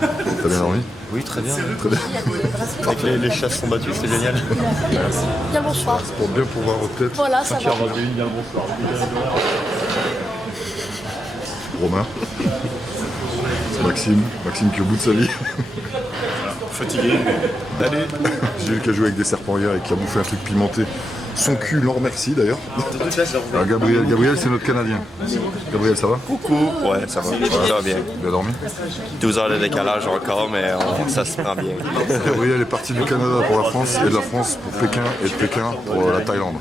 T'as bien dormi? Oui, très bien. Très bien. Avec les chasses sont battues, c'est génial. Bien bonsoir. C'est pour bien pouvoir peut-être. Voilà, ça va. 5h21, bien bonsoir. Romain. Maxime qui est au bout de sa vie. Fatigué. Allez. J'ai vu qu'il a joué avec des serpents hier et qui a bouffé un truc pimenté. Son cul l'en remercie d'ailleurs. Alors, Gabriel c'est notre Canadien. Gabriel, ça va? Coucou. Ouais, ça va. Ça va bien. Il a dormi? 12 heures de décalage encore, mais ça se prend bien. Gabriel est parti du Canada pour la France et de la France pour Pékin et de Pékin pour la Thaïlande.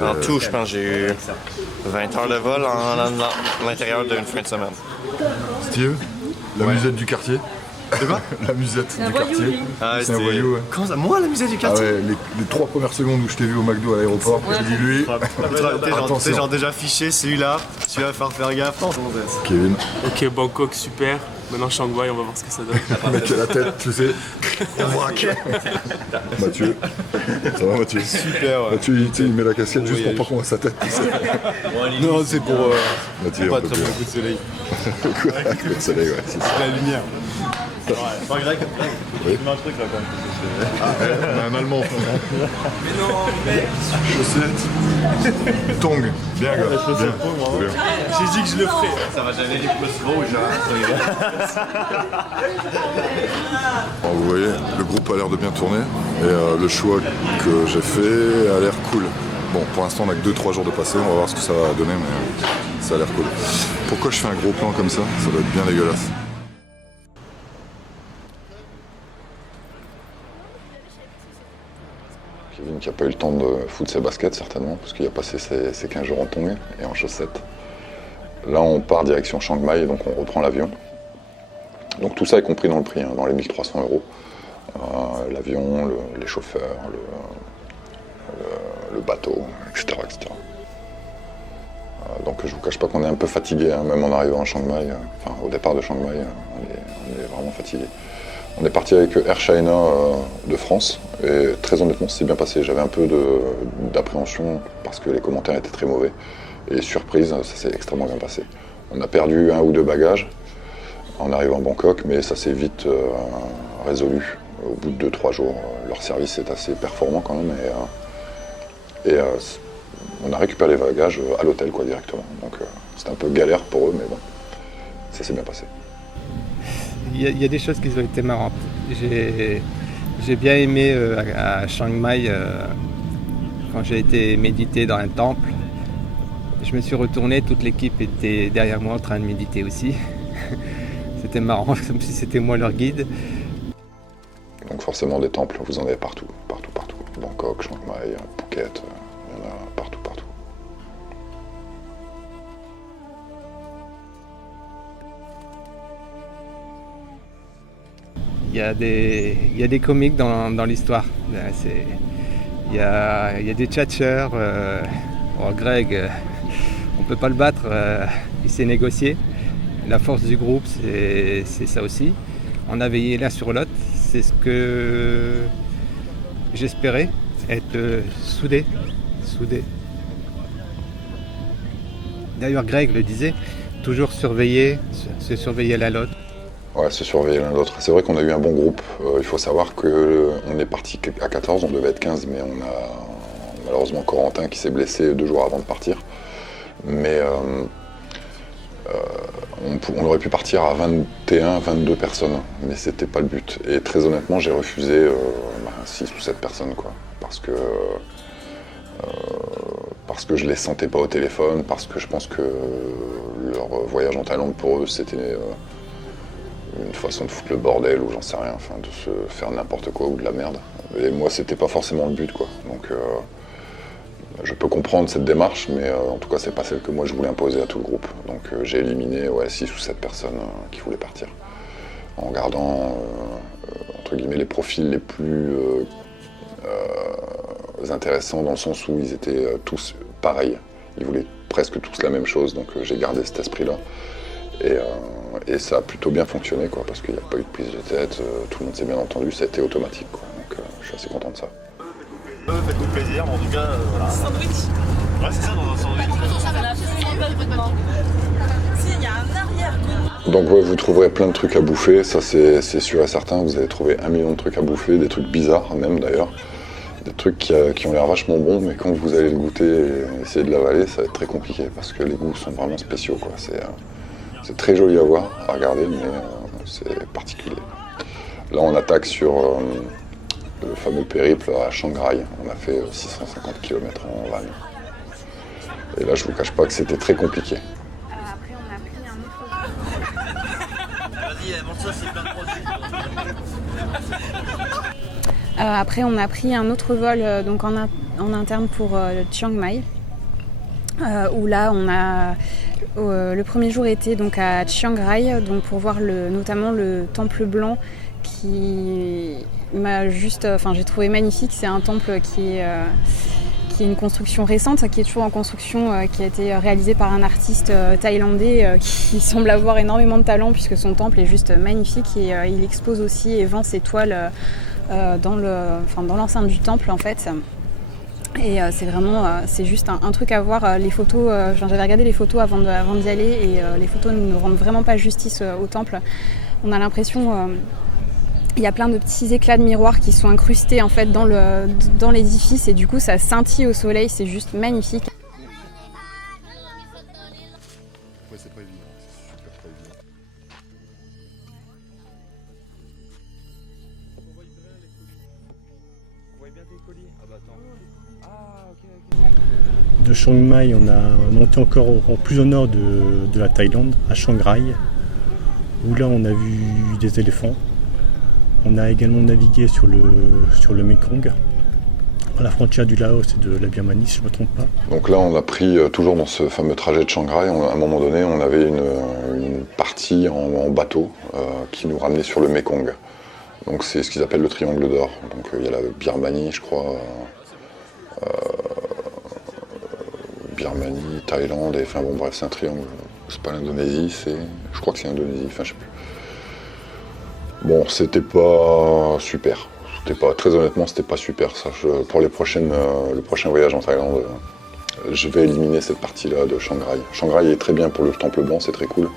En tout, je pense que j'ai eu 20 heures de vol à l'intérieur d'une fin de semaine. Steve, la musette du quartier. De quoi? La musette du quartier. Ah, c'est un voyou. Comment ça? Moi, la musette du quartier? Ah ouais, les 3 premières secondes où je t'ai vu au McDo à l'aéroport, j'ai dit lui. T'es genre déjà fiché, celui-là, tu vas faire gaffe. Kevin. Ok, Bangkok, super. Maintenant Shanghai, on va voir ce que ça donne. Le mec à la tête, tu sais. Mathieu. Ça va, Mathieu? Super, ouais. Mathieu, il met la casquette juste pour pas qu'on voit sa tête. Non, c'est pour Mathieu, pas attraper un coup de soleil. Un coup de soleil, ouais. C'est la lumière. Pas grec. Oui. Tu mets un truc là quand même. On a un Allemand. Mais non, mais. Chaussettes. Tong. Bien, gars. Bien. J'ai dit que je le ferais. Ça va jamais les pouces rouges. Bon, vous voyez, le groupe a l'air de bien tourner et le choix que j'ai fait a l'air cool. Bon, pour l'instant, on a que 2-3 jours de passé, on va voir ce que ça va donner, mais ça a l'air cool. Pourquoi je fais un gros plan comme ça? Ça doit être bien dégueulasse. Kevin qui n'a pas eu le temps de foutre ses baskets, certainement, parce qu'il a passé ses 15 jours en tombée et en chaussettes. Là, on part direction Chiang Mai, donc on reprend l'avion. Donc tout ça est compris dans le prix, hein, dans les 1300 €. L'avion, les chauffeurs, le bateau, etc. Donc je vous cache pas qu'on est un peu fatigué, hein, même en arrivant à Chiang Mai, enfin au départ de Chiang Mai, on est vraiment fatigué. On est parti avec Air China de France et très honnêtement c'est bien passé. J'avais un peu d'appréhension parce que les commentaires étaient très mauvais. Et surprise, ça s'est extrêmement bien passé. On a perdu 1 ou 2 bagages en arrivant à Bangkok, mais ça s'est vite résolu. Au bout de 2-3 jours, leur service est assez performant quand même. Et on a récupéré les bagages à l'hôtel directement. Donc c'était un peu galère pour eux, mais bon, ça s'est bien passé. Il y a des choses qui ont été marrantes. J'ai bien aimé à Chiang Mai, quand j'ai été méditer dans un temple. Je me suis retourné, toute l'équipe était derrière moi en train de méditer aussi. C'était marrant, comme si c'était moi leur guide. Donc forcément des temples, vous en avez partout. Bangkok, Chiang Mai, Phuket, il y en a partout. Il y a des comiques dans l'histoire. Il y a des tchatcheurs. Greg, on ne peut pas le battre, il s'est négocié. La force du groupe, c'est ça aussi. On a veillé l'un sur l'autre. C'est ce que j'espérais, être soudés. D'ailleurs, Greg le disait, toujours se surveiller l'un l'autre. Ouais, se surveiller l'un l'autre. C'est vrai qu'on a eu un bon groupe. Il faut savoir qu'on est parti à 14, on devait être 15, mais on a malheureusement Corentin qui s'est blessé 2 jours avant de partir. Mais on aurait pu partir à 21, 22 personnes, mais c'était pas le but. Et très honnêtement, j'ai refusé 6 ou 7 personnes, parce que je les sentais pas au téléphone, parce que je pense que leur voyage en Thaïlande pour eux c'était une façon de foutre le bordel ou j'en sais rien, de se faire n'importe quoi ou de la merde. Et moi c'était pas forcément le but Donc je peux comprendre cette démarche, mais en tout cas c'est pas celle que moi je voulais imposer à tout le groupe. Donc j'ai éliminé 6 ou 7 personnes qui voulaient partir. En gardant entre guillemets les profils les plus intéressants dans le sens où ils étaient tous pareils. Ils voulaient presque tous la même chose, donc j'ai gardé cet esprit-là. Et ça a plutôt bien fonctionné, parce qu'il n'y a pas eu de prise de tête, tout le monde s'est bien entendu, ça a été automatique. Donc je suis assez content de ça. Faites-vous plaisir, en tout cas, voilà. Sandwich. Ouais, c'est ça, dans un sandwich. Il y a un arrière-goût. Donc vous trouverez plein de trucs à bouffer, ça c'est sûr et certain. Vous allez trouver 1 million de trucs à bouffer, des trucs bizarres même d'ailleurs. Des trucs qui ont l'air vachement bons, mais quand vous allez le goûter et essayer de l'avaler, ça va être très compliqué, parce que les goûts sont vraiment spéciaux. C'est très joli à voir, à regarder, mais c'est particulier. Là on attaque sur le fameux périple à Shanghai. On a fait 650 km en van. Et là je vous cache pas que c'était très compliqué. Après on a pris un autre vol. Vas-y, montre ça, c'est plein de produits. Après on a pris un autre vol donc en interne pour Chiang Mai. Où là on a le premier jour était donc à Chiang Rai, donc pour voir notamment le temple blanc qui m'a j'ai trouvé magnifique. C'est un temple qui est une construction récente, qui est toujours en construction, qui a été réalisé par un artiste thaïlandais qui semble avoir énormément de talent puisque son temple est juste magnifique et il expose aussi et vend ses toiles dans l'enceinte du temple en fait. Et c'est juste un truc à voir. Les photos, j'avais regardé les photos avant d'y aller et les photos ne rendent vraiment pas justice au temple. On a l'impression, il y a plein de petits éclats de miroirs qui sont incrustés en fait dans l'édifice et du coup ça scintille au soleil, c'est juste magnifique. Ouais, c'est pas évident, c'est super pas évident. On voit bien tes colis. Ah bah attends. Ah ok. De Chiang Mai, on a monté encore plus au nord de la Thaïlande, à Chiang Rai, où là on a vu des éléphants. On a également navigué sur le Mekong, à la frontière du Laos et de la Birmanie, si je ne me trompe pas. Donc là, on a pris, toujours dans ce fameux trajet de Chiang Rai, à un moment donné, on avait une partie en bateau qui nous ramenait sur le Mekong. Donc c'est ce qu'ils appellent le triangle d'or. Donc il y a la Birmanie, je crois, Birmanie, Thaïlande, et enfin bon bref, c'est un triangle. C'est pas l'Indonésie, je crois que c'est l'Indonésie, enfin je sais plus. Bon, c'était pas super. Très honnêtement, c'était pas super. Ça, pour le prochain voyage en Thaïlande, je vais éliminer cette partie-là de Chiang Rai. Chiang Rai est très bien pour le Temple Blanc, c'est très cool.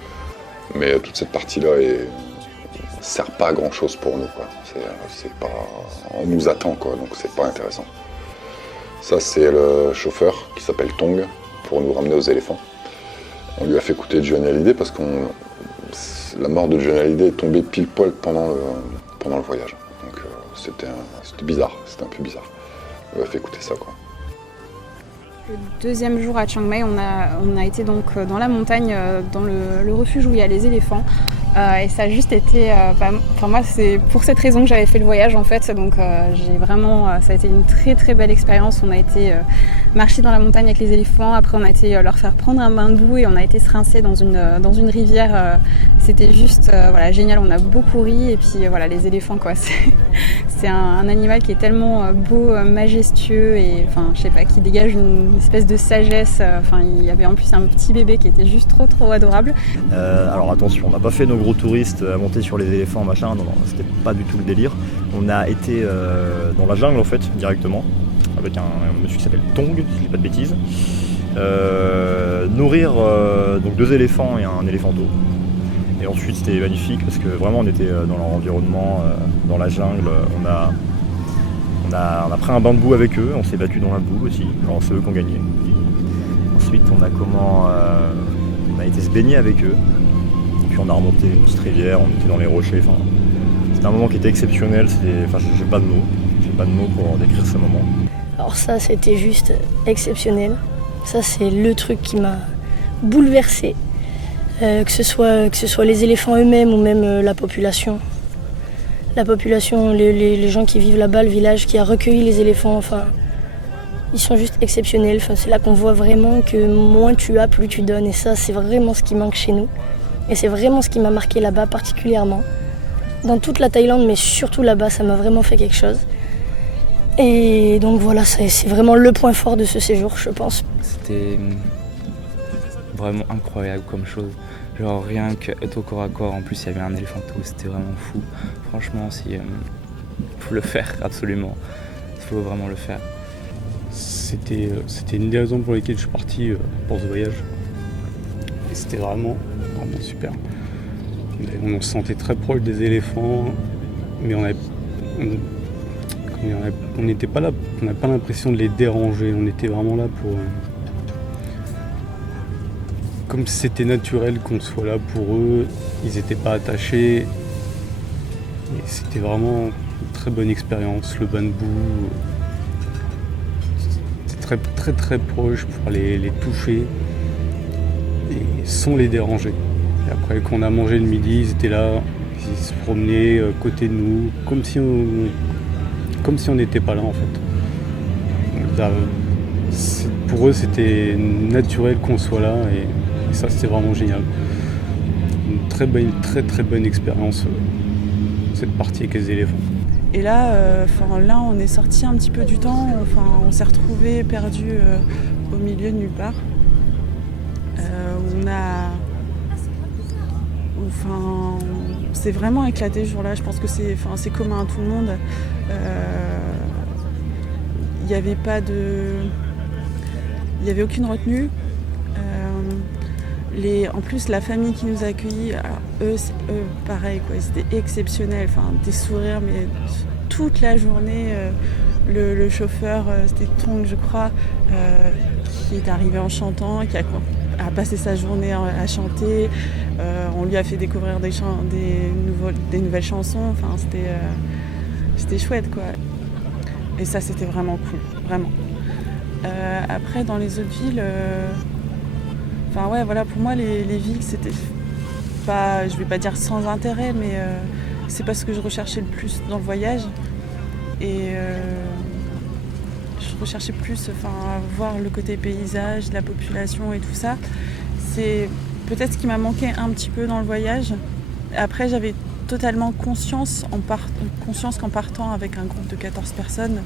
Mais toute cette partie-là sert pas à grand-chose pour nous, quoi. On nous attend, quoi, donc c'est pas intéressant. Ça, c'est le chauffeur qui s'appelle Tong, pour nous ramener aux éléphants. On lui a fait écouter Johnny Hallyday parce que la mort de Johnny Hallyday est tombée pile poil pendant le voyage. Donc c'était bizarre, c'était un peu bizarre. On lui a fait écouter ça, quoi. Le deuxième jour à Chiang Mai, on a été donc dans la montagne, dans le refuge où il y a les éléphants. Et ça a juste été, moi c'est pour cette raison que j'avais fait le voyage en fait, donc ça a été une très très belle expérience. On a été marcher dans la montagne avec les éléphants, après on a été leur faire prendre un bain de boue et on a été se rincer dans une rivière. C'était juste génial, on a beaucoup ri et puis les éléphants quoi, c'est un animal qui est tellement beau, majestueux et je sais pas, qui dégage une espèce de sagesse. Il y avait en plus un petit bébé qui était juste trop trop adorable. Alors attention, on n'a pas fait nos gros touristes à monter sur les éléphants, machin, non, c'était pas du tout le délire. On a été dans la jungle en fait, directement, avec un monsieur qui s'appelle Tong, si je dis pas de bêtises. Nourrir donc 2 éléphants et un éléphanteau. Et ensuite c'était magnifique parce que vraiment on était dans leur environnement, dans la jungle. On a pris un bain de boue avec eux, on s'est battu dans la boue aussi, alors c'est eux qui ont gagné. Ensuite on a été se baigner avec eux. Puis on a remonté une petite rivière, on était dans les rochers. C'était un moment qui était exceptionnel. J'ai pas de mots pour décrire ce moment. Alors ça, c'était juste exceptionnel. Ça, c'est le truc qui m'a bouleversée. Que ce soit les éléphants eux-mêmes ou même la population. La population, les gens qui vivent là-bas, le village qui a recueilli les éléphants, ils sont juste exceptionnels. C'est là qu'on voit vraiment que moins tu as, plus tu donnes. Et ça, c'est vraiment ce qui manque chez nous. Et c'est vraiment ce qui m'a marqué là-bas particulièrement. Dans toute la Thaïlande, mais surtout là-bas, ça m'a vraiment fait quelque chose. Et donc voilà, c'est vraiment le point fort de ce séjour, je pense. C'était vraiment incroyable comme chose. Genre rien qu'être au corps à corps, en plus il y avait un éléphanteau, c'était vraiment fou. Franchement, faut le faire absolument. Il faut vraiment le faire. C'était une des raisons pour lesquelles je suis parti pour ce voyage. Et c'était vraiment super. On se sentait très proche des éléphants, mais on n'était pas là, on n'avait pas l'impression de les déranger, on était vraiment là pour... Comme si c'était naturel qu'on soit là pour eux, ils n'étaient pas attachés. Et c'était vraiment une très bonne expérience, le bain de boue. C'était très très très proche pour les toucher et sans les déranger. Et après qu'on a mangé le midi, ils étaient là, ils se promenaient à côté de nous, comme si on n'était pas là en fait. Là, pour eux c'était naturel qu'on soit là et ça c'était vraiment génial. Une très bonne expérience cette partie avec les éléphants. Et là, là on est sorti un petit peu du temps, on s'est retrouvés perdus au milieu de nulle part. On s'est vraiment éclaté ce jour-là. Je pense que c'est commun à tout le monde. Il n'y avait aucune retenue. En plus, la famille qui nous a accueillis, alors, eux pareil, quoi, c'était exceptionnel. Des sourires, mais toute la journée. Le chauffeur, c'était Tong, je crois, qui est arrivé en chantant, qui a passé sa journée à chanter. On lui a fait découvrir des nouvelles chansons. C'était chouette, quoi. Et ça, c'était vraiment cool, vraiment. Après, dans les autres villes, enfin ouais, voilà, pour moi, les villes, c'était pas, je vais pas dire sans intérêt, mais c'est pas ce que je recherchais le plus dans le voyage. Et je recherchais plus, voir le côté paysage, la population et tout ça. C'est peut-être ce qui m'a manqué un petit peu dans le voyage. Après, j'avais totalement conscience qu'en partant avec un groupe de 14 personnes,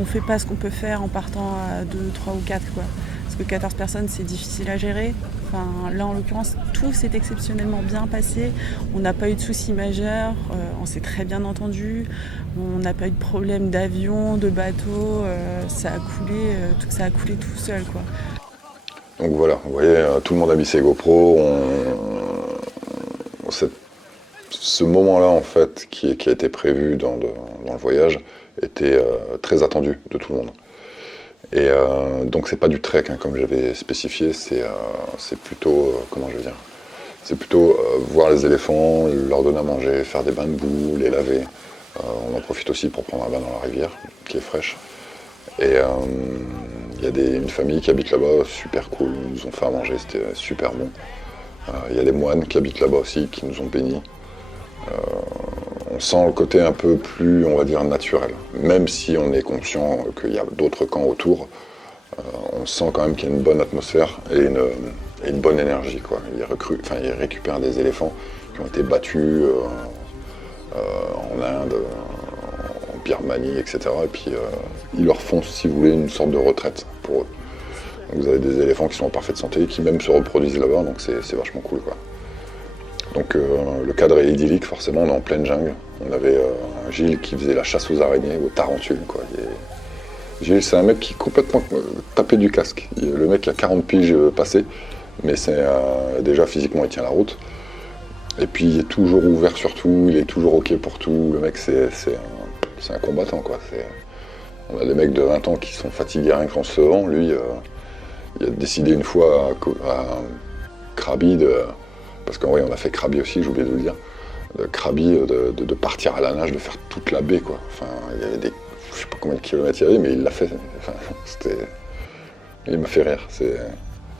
on fait pas ce qu'on peut faire en partant à 2, 3 ou 4, quoi. Parce que 14 personnes, c'est difficile à gérer. Là, en l'occurrence, tout s'est exceptionnellement bien passé. On n'a pas eu de soucis majeurs, on s'est très bien entendu. On n'a pas eu de problème d'avion, de bateau. Ça a coulé tout seul, quoi. Donc voilà, vous voyez, tout le monde a mis ses GoPro. Ce moment-là, en fait, qui a été prévu dans le voyage, était très attendu de tout le monde. Et donc c'est pas du trek, hein, comme j'avais spécifié, c'est plutôt, comment je veux dire, c'est plutôt voir les éléphants, leur donner à manger, faire des bains de boue, les laver. On en profite aussi pour prendre un bain dans la rivière, qui est fraîche. Et il y a une famille qui habite là-bas, super cool, ils nous ont fait à manger, c'était super bon. Il y a des moines qui habitent là-bas aussi, qui nous ont bénis. On sent le côté un peu plus, on va dire, naturel. Même si on est conscient qu'il y a d'autres camps autour, on sent quand même qu'il y a une bonne atmosphère et une bonne énergie, quoi. Ils récupèrent des éléphants qui ont été battus en Inde, en Birmanie, etc. Et puis ils leur font, si vous voulez, une sorte de retraite pour eux. Donc, vous avez des éléphants qui sont en parfaite santé, qui même se reproduisent là-bas, donc c'est vachement cool, quoi. Donc le cadre est idyllique, forcément, on est en pleine jungle. On avait Gilles qui faisait la chasse aux araignées, aux tarentules, quoi. Gilles, c'est un mec qui est complètement tapé du casque. Le mec a 40 piges passées, mais déjà physiquement il tient la route. Et puis il est toujours ouvert sur tout, il est toujours ok pour tout. Le mec c'est un combattant, quoi. On a des mecs de 20 ans qui sont fatigués rien qu'en se levant. Lui, il a décidé une fois à Krabi parce qu'en vrai on a fait Krabi aussi, j'ai oublié de vous le dire, Krabi de partir à la nage, de faire toute la baie, quoi. Enfin, il y avait des, je sais pas combien de kilomètres il y avait, mais il l'a fait. Enfin, il m'a fait rire.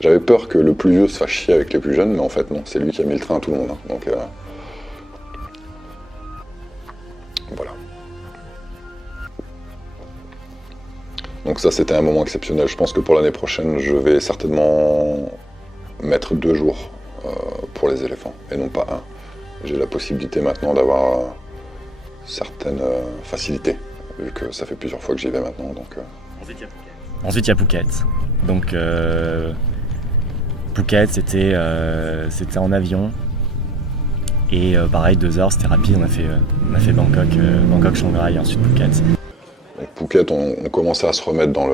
J'avais peur que le plus vieux se fasse chier avec les plus jeunes, mais en fait non, c'est lui qui a mis le train à tout le monde, hein. Donc voilà. Donc ça, c'était un moment exceptionnel. Je pense que pour l'année prochaine, je vais certainement mettre 2 jours pour les éléphants, et non pas 1. J'ai la possibilité maintenant d'avoir certaines facilités, vu que ça fait plusieurs fois que j'y vais maintenant. Donc, Ensuite, il y a Phuket. Donc, Phuket, c'était en avion. Et pareil, 2 heures, c'était rapide. On a fait Bangkok, Shanghai, et ensuite Phuket. Donc, Phuket, on commençait à se remettre dans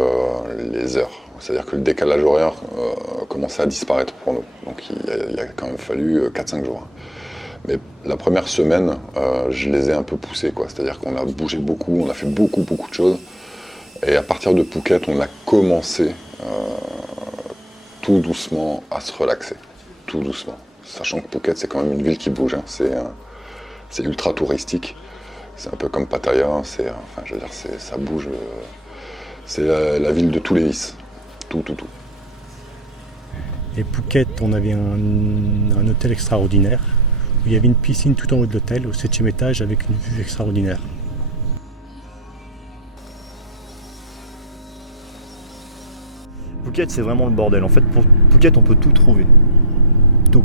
les heures. C'est-à-dire que le décalage horaire commençait à disparaître pour nous. Donc il a quand même fallu 4-5 jours. Mais la première semaine, je les ai un peu poussés, quoi. C'est-à-dire qu'on a bougé beaucoup, on a fait beaucoup de choses. Et à partir de Phuket, on a commencé tout doucement à se relaxer. Tout doucement. Sachant que Phuket, c'est quand même une ville qui bouge, hein. C'est ultra touristique. C'est un peu comme Pattaya, ça bouge. C'est la ville de tous les vices. Tout. Et Phuket, on avait un hôtel extraordinaire, où il y avait une piscine tout en haut de l'hôtel, au 7e étage, avec une vue extraordinaire. Phuket, c'est vraiment le bordel. En fait, pour Phuket, on peut tout trouver. Tout.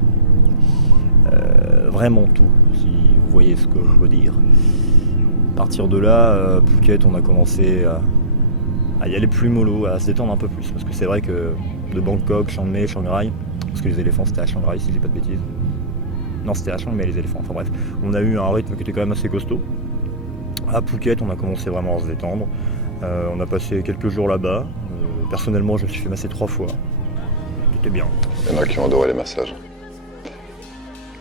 Vraiment tout, si vous voyez ce que je veux dire. À partir de là, Phuket, on a commencé à y aller plus mollo, à se détendre un peu plus. Parce que c'est vrai que de Bangkok, Chiang Mai, Shanghai, parce que les éléphants c'était à Shanghai si j'ai pas de bêtises. Non, c'était à Chiang Mai les éléphants, enfin bref. On a eu un rythme qui était quand même assez costaud. À Phuket, on a commencé vraiment à se détendre. On a passé quelques jours là-bas. Personnellement, je me suis fait masser 3 fois. C'était bien. Il y en a qui ont adoré les massages.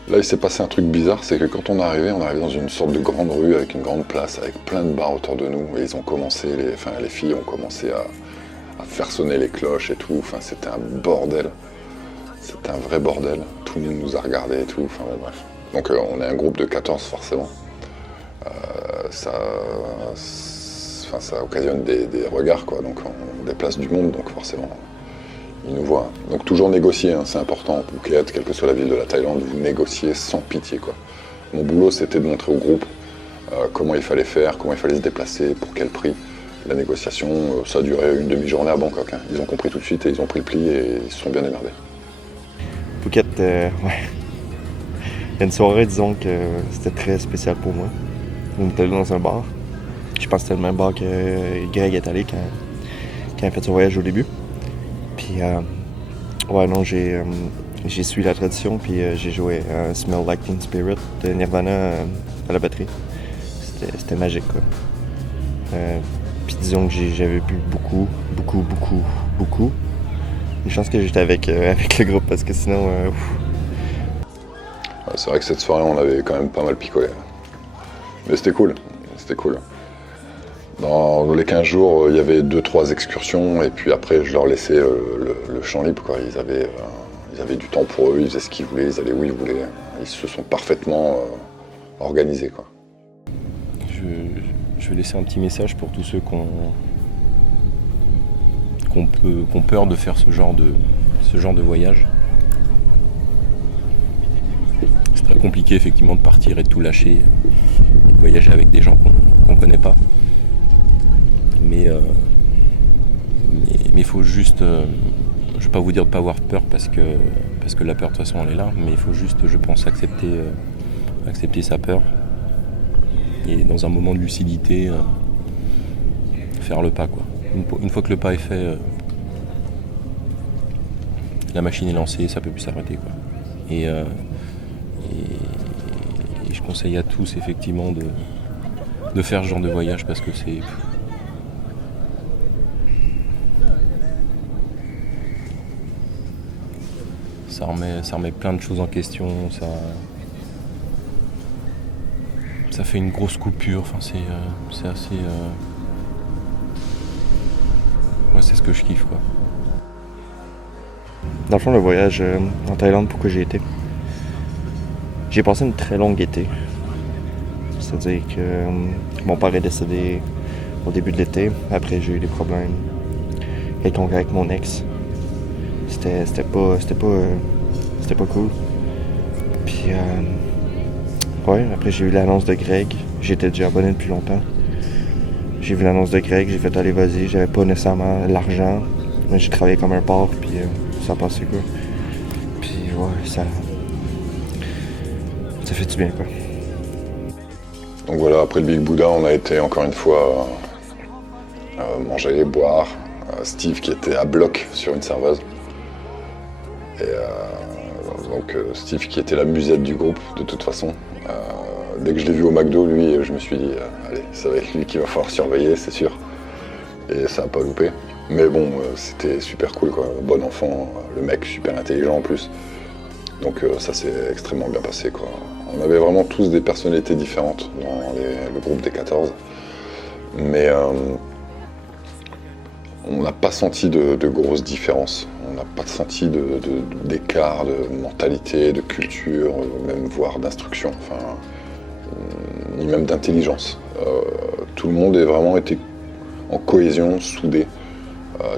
Là, il s'est passé un truc bizarre, c'est que quand on est arrivé dans une sorte de grande rue avec une grande place, avec plein de bars autour de nous, et ils ont commencé, les filles ont commencé à faire sonner les cloches et tout. Enfin, c'était un bordel. C'était un vrai bordel. Tout le monde nous a regardés et tout. Enfin, bref. Donc, on est un groupe de 14 forcément. ça occasionne des regards, quoi. Donc on déplace du monde, donc forcément, ils nous voient. Donc toujours négocier, hein, c'est important. Phuket, quelle que soit la ville de la Thaïlande, vous négociez sans pitié, quoi. Mon boulot, c'était de montrer au groupe comment il fallait faire, comment il fallait se déplacer, pour quel prix. La négociation, ça a duré une demi-journée à Bangkok, hein. Ils ont compris tout de suite et ils ont pris le pli et ils se sont bien démerdés. Phuket, ouais. Il y a une soirée, disons que c'était très spécial pour moi. On était allé dans un bar. Je pense que c'était le même bar que Greg est allé quand il a fait son voyage au début. Puis, ouais, non, j'ai suivi la tradition, puis j'ai joué Smell Like Teen Spirit de Nirvana à la batterie. C'était magique, quoi. Puis disons que j'avais bu beaucoup. Une chance que j'étais avec le groupe, parce que sinon... Ouais, c'est vrai que cette soirée, on avait quand même pas mal picolé. Mais c'était cool. Dans les 15 jours, il y avait 2-3 excursions, et puis après, je leur laissais le champ libre, quoi. Ils avaient du temps pour eux, ils faisaient ce qu'ils voulaient, ils allaient où ils voulaient. Ils se sont parfaitement organisés, quoi. Je vais laisser un petit message pour tous ceux qui ont peur de faire ce genre de voyage. C'est très compliqué effectivement de partir et de tout lâcher, et de voyager avec des gens qu'on ne connaît pas. Mais il faut juste, je ne vais pas vous dire de ne pas avoir peur parce que la peur de toute façon elle est là, mais il faut juste, je pense, accepter sa peur et dans un moment de lucidité faire le pas, quoi. Une fois que le pas est fait, la machine est lancée, ça peut plus s'arrêter, quoi. Et je conseille à tous effectivement de faire ce genre de voyage parce que c'est... Ça remet plein de choses en question, ça fait une grosse coupure, enfin c'est assez... Moi c'est ce que je kiffe, quoi. Dans le fond, le voyage en Thaïlande, pourquoi j'ai été? J'ai passé une très longue été. C'est-à-dire que mon père est décédé au début de l'été. Après, j'ai eu des problèmes quelconques avec mon ex. C'était pas cool. Puis, ouais, après j'ai eu l'annonce de Greg. J'étais déjà abonné depuis longtemps. J'ai vu l'annonce de Greg, j'ai fait allez vas-y. J'avais pas nécessairement l'argent, mais j'ai travaillé comme un porc, puis ça a passé, quoi. Puis ouais, ça fait du bien, quoi. Donc voilà, après le Big Buddha, on a été encore une fois manger, boire. Steve qui était à bloc sur une serveuse. Et donc Steve qui était la musette du groupe de toute façon. Dès que je l'ai vu au McDo, lui, je me suis dit allez, ça va être lui qu'il va falloir surveiller, c'est sûr. Et ça n'a pas loupé. Mais bon, c'était super cool, quoi. Bon enfant, le mec super intelligent en plus. Donc ça s'est extrêmement bien passé, quoi. On avait vraiment tous des personnalités différentes dans le groupe des 14. Mais on n'a pas senti de grosses différences. On n'a pas senti d'écart de mentalité, de culture, même voire d'instruction, enfin, ni même d'intelligence. Tout le monde a vraiment été en cohésion, soudé.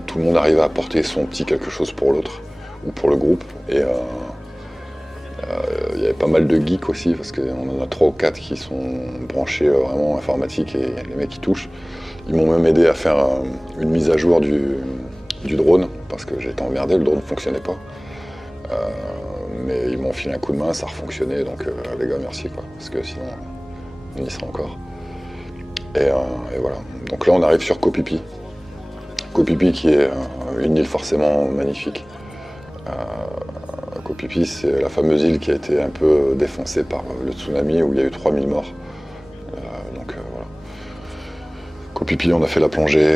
Tout le monde arrive à apporter son petit quelque chose pour l'autre ou pour le groupe. Et il y avait pas mal de geeks aussi, parce qu'on en a 3 ou 4 qui sont branchés vraiment informatique et les mecs qui touchent. Ils m'ont même aidé à faire une mise à jour du drone, parce que j'étais emmerdé, le drone ne fonctionnait pas. Mais ils m'ont filé un coup de main, ça a refonctionné, donc les gars, merci, quoi, parce que sinon on y sera encore. Et voilà. Donc là on arrive sur Koh Phi Phi. Koh Phi Phi qui est une île forcément magnifique. Koh Phi Phi, c'est la fameuse île qui a été un peu défoncée par le tsunami où il y a eu 3000 morts. Donc voilà. Koh Phi Phi, on a fait la plongée,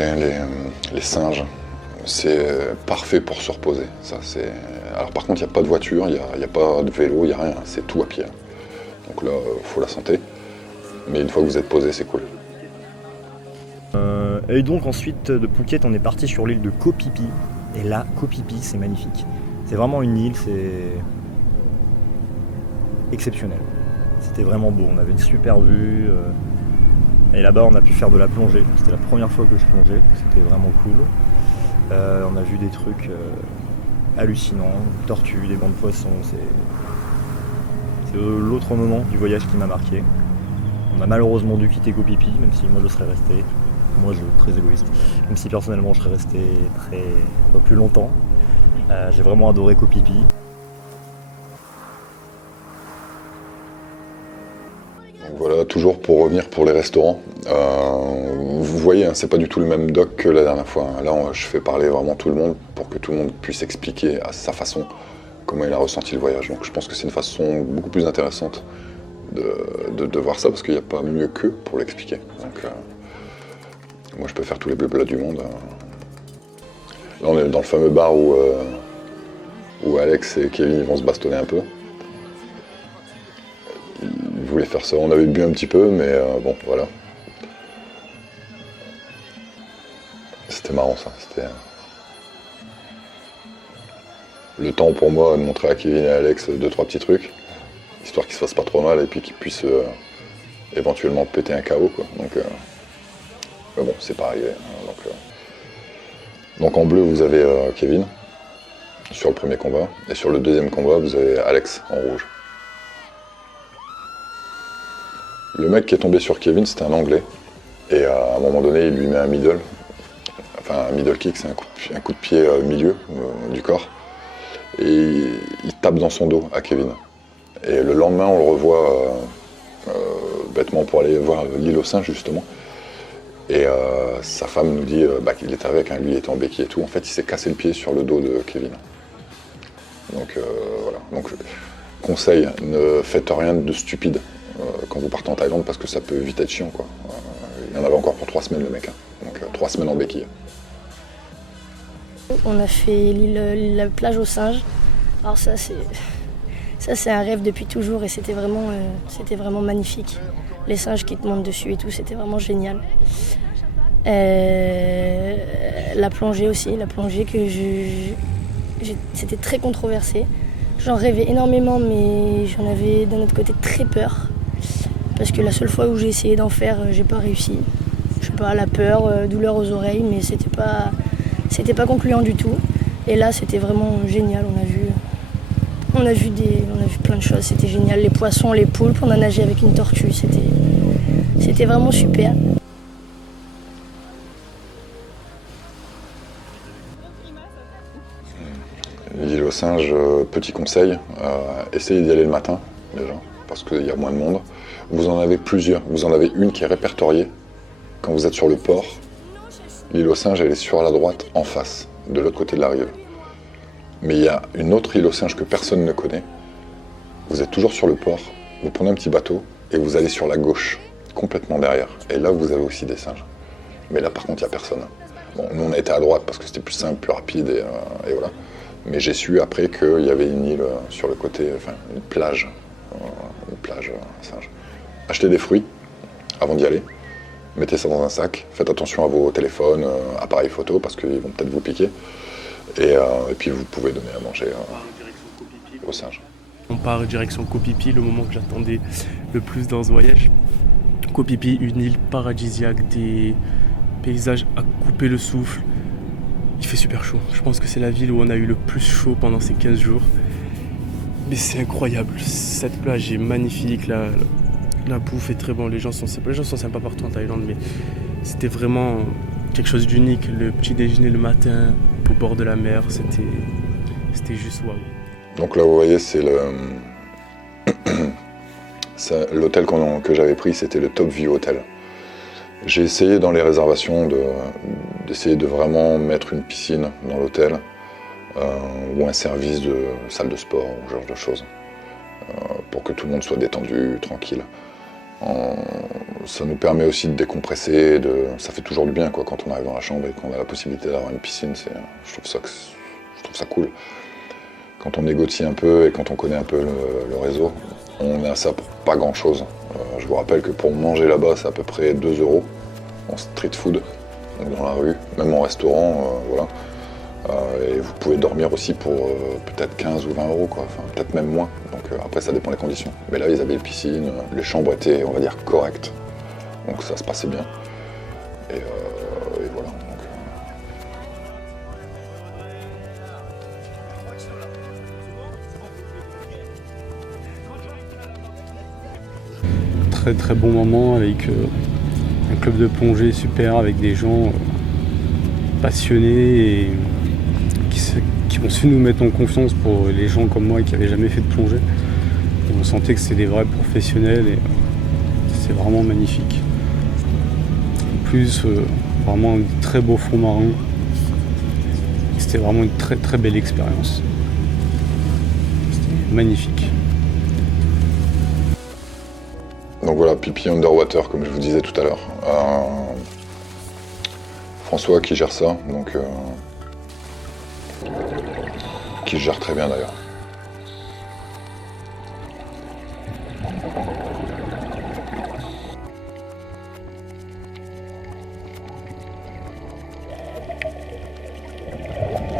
les singes. C'est parfait pour se reposer. Ça, alors par contre, il n'y a pas de voiture, il n'y a pas de vélo, il n'y a rien, c'est tout à pied. Donc là, il faut la santé. Mais une fois que vous êtes posé, c'est cool. Et donc ensuite de Phuket, on est parti sur l'île de Koh Phi Phi. Et là, Koh Phi Phi, c'est magnifique. C'est vraiment une île, c'est exceptionnel. C'était vraiment beau, on avait une super vue. Et là-bas, on a pu faire de la plongée. C'était la première fois que je plongeais, c'était vraiment cool. On a vu des trucs hallucinants, des tortues, des bancs de poissons. C'est l'autre moment du voyage qui m'a marqué. On a malheureusement dû quitter Koh Phi Phi, même si moi je serais resté. Moi, très égoïste. Même si personnellement, je serais resté un peu plus longtemps. J'ai vraiment adoré Koh Phi Phi. Voilà, toujours pour revenir pour les restaurants. Vous voyez, hein, c'est pas du tout le même doc que la dernière fois. Là, je fais parler vraiment tout le monde pour que tout le monde puisse expliquer à sa façon comment il a ressenti le voyage. Donc je pense que c'est une façon beaucoup plus intéressante de voir ça, parce qu'il n'y a pas mieux qu'eux pour l'expliquer. Donc moi, je peux faire tous les blabla du monde. Là, on est dans le fameux bar où Alex et Kevin vont se bastonner un peu. Ils voulaient faire ça, on avait bu un petit peu, mais bon, voilà. C'était marrant ça, c'était le temps pour moi de montrer à Kevin et à Alex 2-3 petits trucs, histoire qu'ils se fassent pas trop mal et puis qu'ils puissent éventuellement péter un KO, quoi. Donc, mais bon, c'est pas arrivé. Donc en bleu, vous avez Kevin sur le premier combat, et sur le deuxième combat, vous avez Alex en rouge. Le mec qui est tombé sur Kevin, c'était un Anglais. Et à un moment donné, il lui met un middle. Enfin, un middle kick, c'est un coup de pied milieu du corps. Et il tape dans son dos à Kevin. Et le lendemain, on le revoit bêtement pour aller voir l'île aux singes, justement. Et sa femme nous dit qu'il est avec, lui il était en béquille et tout. En fait, il s'est cassé le pied sur le dos de Kevin. Donc voilà. Donc, conseil, ne faites rien de stupide quand vous partez en Thaïlande, parce que ça peut vite être chiant, quoi. Il y en avait encore pour 3 semaines, le mec. Hein. Donc 3 semaines en béquille. On a fait la plage aux singes. Alors ça c'est un rêve depuis toujours, et c'était vraiment magnifique. Les singes qui te montent dessus et tout, c'était vraiment génial. La plongée aussi, c'était très controversé. J'en rêvais énormément, mais j'en avais d'un autre côté très peur. Parce que la seule fois où j'ai essayé d'en faire, j'ai pas réussi. Je sais pas, la peur, douleur aux oreilles, mais c'était pas concluant du tout. Et là, c'était vraiment génial. On a vu plein de choses. C'était génial. Les poissons, les poulpes. On a nagé avec une tortue. C'était vraiment super. L'île aux singes, petit conseil, essayez d'y aller le matin déjà, parce qu'il y a moins de monde. Vous en avez plusieurs. Vous en avez une qui est répertoriée quand vous êtes sur le port. L'île aux singes, elle est sur la droite, en face, de l'autre côté de la rive. Mais il y a une autre île aux singes que personne ne connaît. Vous êtes toujours sur le port, vous prenez un petit bateau et vous allez sur la gauche, complètement derrière. Et là, vous avez aussi des singes. Mais là, par contre, il n'y a personne. Bon, nous, on a été à droite parce que c'était plus simple, plus rapide, et voilà. Mais j'ai su après qu'il y avait une île sur le côté, enfin, une plage singe. Achetez des fruits avant d'y aller. Mettez ça dans un sac, faites attention à vos téléphones, appareils photo, parce qu'ils vont peut-être vous piquer. Et puis vous pouvez donner à manger aux singes. On part direction Koh Phi Phi, le moment que j'attendais le plus dans ce voyage. Koh Phi Phi, une île paradisiaque, des paysages à couper le souffle. Il fait super chaud. Je pense que c'est la ville où on a eu le plus chaud pendant ces 15 jours. Mais c'est incroyable. Cette plage est magnifique. La bouffe est très bonne. Les gens sont sympas partout en Thaïlande, mais c'était vraiment quelque chose d'unique. Le petit déjeuner le matin, au bord de la mer, c'était juste waouh. Donc là, vous voyez, c'est l'hôtel que j'avais pris, c'était le Top View Hotel. J'ai essayé dans les réservations d'essayer de vraiment mettre une piscine dans l'hôtel ou un service de salle de sport ou ce genre de choses pour que tout le monde soit détendu, tranquille. Ça nous permet aussi de décompresser, ça fait toujours du bien quoi, quand on arrive dans la chambre et qu'on a la possibilité d'avoir une piscine. Je trouve ça cool. Quand on négocie un peu et quand on connaît un peu le réseau, on a ça pour pas grand chose. Je vous rappelle que pour manger là-bas, c'est à peu près 2 € en street food, donc dans la rue, même en restaurant, voilà. Et vous pouvez dormir aussi pour peut-être 15 ou 20 €, quoi. Enfin, peut-être même moins. Donc après, ça dépend des conditions. Mais là, ils avaient une piscine, les chambres étaient, on va dire, correctes. donc ça se passait bien. Et voilà. Très très bon moment avec un club de plongée super, avec des gens passionnés et qui ont su nous mettre en confiance pour les gens comme moi qui n'avaient jamais fait de plongée. Et on sentait que c'était des vrais professionnels et c'est vraiment magnifique. En plus, vraiment un très beau fond marin. C'était vraiment une très très belle expérience. C'était magnifique. Donc voilà, pipi underwater, comme je vous disais tout à l'heure. François qui gère ça, donc qui gère très bien d'ailleurs.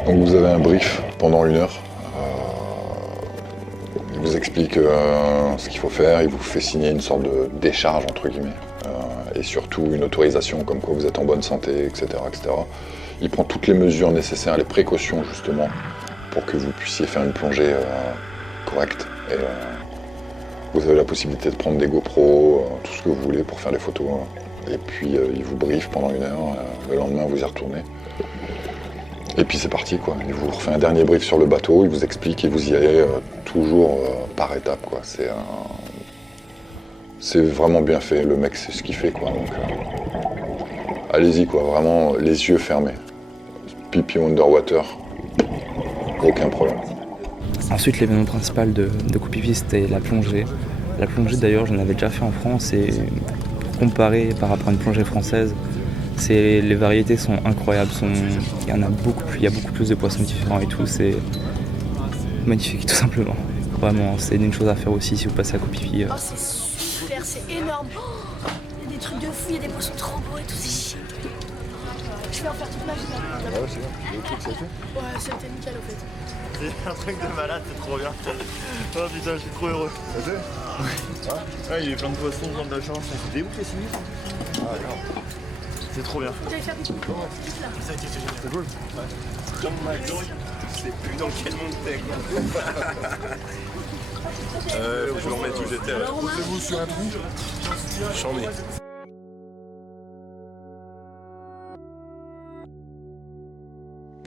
Donc vous avez un brief pendant 1 heure. Il vous explique ce qu'il faut faire, il vous fait signer une sorte de décharge entre guillemets, et surtout une autorisation comme quoi vous êtes en bonne santé, etc., etc. Il prend toutes les mesures nécessaires, les précautions justement, pour que vous puissiez faire une plongée correcte. Et vous avez la possibilité de prendre des GoPros, tout ce que vous voulez pour faire des photos. Et puis il vous brief pendant 1 heure, le lendemain vous y retournez. Et puis c'est parti quoi, il vous refait un dernier brief sur le bateau, il vous explique et vous y allez toujours par étapes quoi. C'est vraiment bien fait, le mec sait ce qu'il fait quoi. Donc allez-y quoi, vraiment les yeux fermés. Pipi underwater, aucun problème. Ensuite l'événement principal de Coupipi c'était la plongée. La plongée d'ailleurs j'en avais déjà fait en France et pour comparer par rapport à une plongée française, les variétés sont incroyables, il y a beaucoup plus de poissons différents et tout, c'est magnifique tout simplement. Vraiment, c'est une chose à faire aussi si vous passez à Coupipi. Oh c'est super, c'est énorme. Il y a des trucs de fou, il y a des poissons trop beaux et tout, c'est chic. Je vais en faire toute ma vie. Ah ouais, c'est bien. Ouais, c'était nickel au fait. C'est un truc de malade, c'est trop bien. Oh putain, je suis trop heureux. Ça fait ouais, il y a eu plein de poissons dans de la chance. C'était où les signaux? Ah d'accord. C'est trop bien. J'allais faire des trucs. Ça a été génial. C'est cool. Ouais. Comme ma glory. C'est plus dans quel monde t'es quoi. Faut que je le remette où j'étais. Posez-vous sur un trou. J'en ai.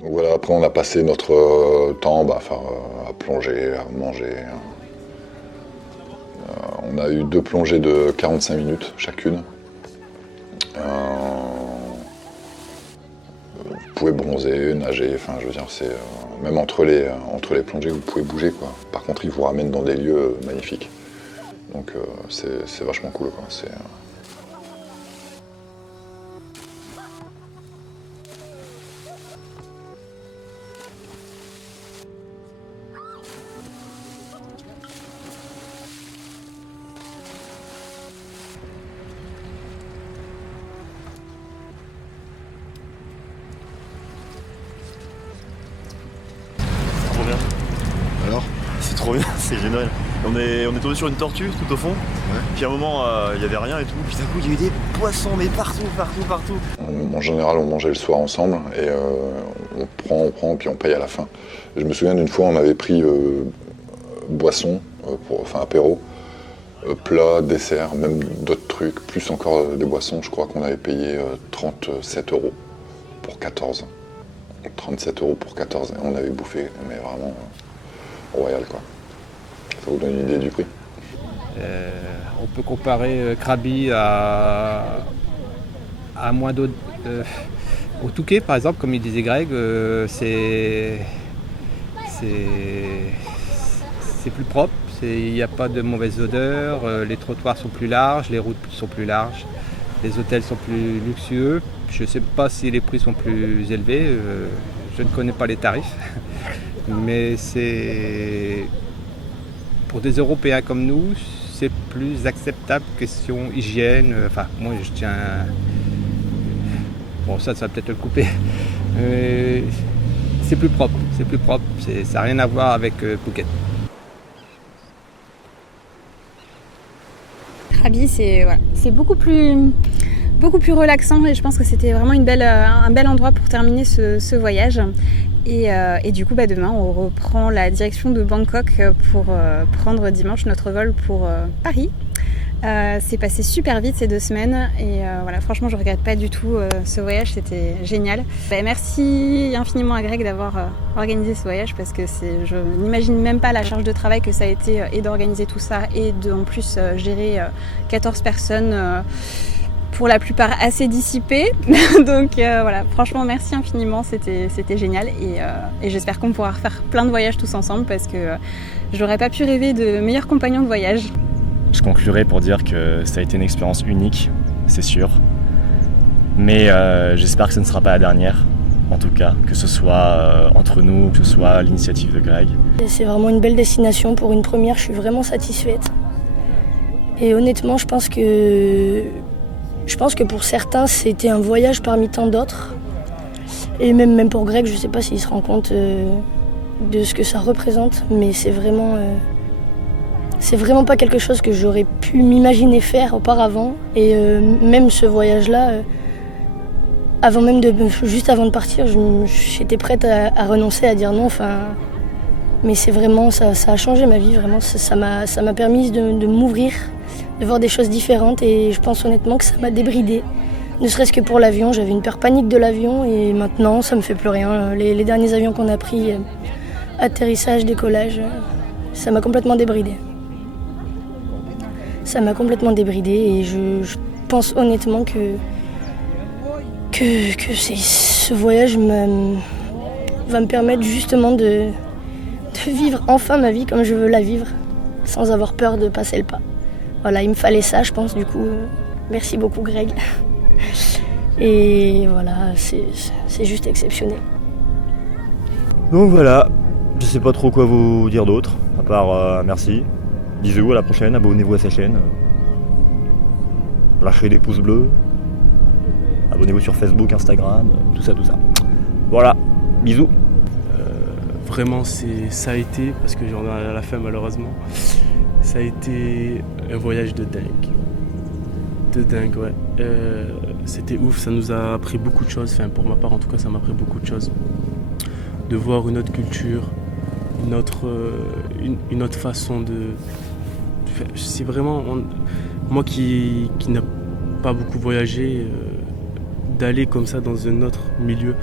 Donc voilà, après on a passé notre temps à plonger, à manger. On a eu 2 plongées de 45 minutes chacune. Vous pouvez bronzer, nager, enfin je veux dire c'est même entre les plongées vous pouvez bouger quoi. Par contre ils vous ramènent dans des lieux magnifiques. Donc c'est vachement cool quoi. C'est trop bien, c'est génial. On est tombé sur une tortue tout au fond, puis à un moment il n'y avait rien et tout, puis d'un coup il y a eu des poissons mais partout. En général on mangeait le soir ensemble et on prend puis on paye à la fin. Je me souviens d'une fois on avait pris boisson, apéro, plat, dessert, même d'autres trucs, plus encore des boissons, je crois qu'on avait payé 37 € pour 14. 37 € pour 14 et on avait bouffé, mais vraiment royal quoi. Ça vous donne une idée du prix? On peut comparer Krabi à moins d'eau. Au Touquet par exemple, comme il disait Greg, c'est plus propre, il n'y a pas de mauvaise odeur, les trottoirs sont plus larges, les routes sont plus larges, les hôtels sont plus luxueux. Je ne sais pas si les prix sont plus élevés, je ne connais pas les tarifs, mais c'est pour des Européens comme nous, c'est plus acceptable question hygiène. Enfin, moi je tiens. Bon, ça va peut-être le couper. C'est plus propre, ça n'a rien à voir avec Phuket. Krabi, c'est beaucoup plus relaxant et je pense que c'était vraiment un bel endroit pour terminer ce voyage. Et du coup, demain, on reprend la direction de Bangkok pour prendre dimanche notre vol pour Paris. C'est passé super vite ces 2 semaines et franchement je regrette pas du tout ce voyage, c'était génial. Merci infiniment à Greg d'avoir organisé ce voyage parce que je n'imagine même pas la charge de travail que ça a été et d'organiser tout ça et de en plus gérer 14 personnes pour la plupart assez dissipées. Donc franchement merci infiniment, c'était génial et j'espère qu'on pourra refaire plein de voyages tous ensemble parce que j'aurais pas pu rêver de meilleurs compagnons de voyage. Je conclurai pour dire que ça a été une expérience unique, c'est sûr. Mais j'espère que ce ne sera pas la dernière, en tout cas, que ce soit entre nous, que ce soit l'initiative de Greg. C'est vraiment une belle destination. Pour une première, je suis vraiment satisfaite. Et honnêtement, je pense que pour certains, c'était un voyage parmi tant d'autres. Et même pour Greg, je ne sais pas s'il se rend compte de ce que ça représente, mais c'est vraiment pas quelque chose que j'aurais pu m'imaginer faire auparavant. Et même ce voyage-là, juste avant de partir, j'étais prête à renoncer, à dire non. Mais c'est vraiment, ça a changé ma vie, vraiment. Ça m'a permis de m'ouvrir, de voir des choses différentes. Et je pense honnêtement que ça m'a débridée. Ne serait-ce que pour l'avion, j'avais une peur panique de l'avion et maintenant ça me fait plus rien. Les derniers avions qu'on a pris, atterrissage, décollage, ça m'a complètement débridée. Ça m'a complètement débridée et je pense honnêtement que ce voyage va me permettre justement de vivre enfin ma vie comme je veux la vivre, sans avoir peur de passer le pas. Voilà, il me fallait ça, je pense, du coup. Merci beaucoup, Greg. Et voilà, c'est juste exceptionnel. Donc voilà, je sais pas trop quoi vous dire d'autre, à part merci. Bisous, à la prochaine, abonnez-vous à sa chaîne. Lâchez des pouces bleus. Abonnez-vous sur Facebook, Instagram, tout ça. Voilà, bisous. Vraiment, ça a été, parce que j'en ai à la fin malheureusement, ça a été un voyage de dingue. De dingue, ouais. C'était ouf, ça nous a appris beaucoup de choses, pour ma part en tout cas, ça m'a appris beaucoup de choses. De voir une autre culture, une autre façon de... C'est vraiment... Moi qui n'a pas beaucoup voyagé, d'aller comme ça dans un autre milieu,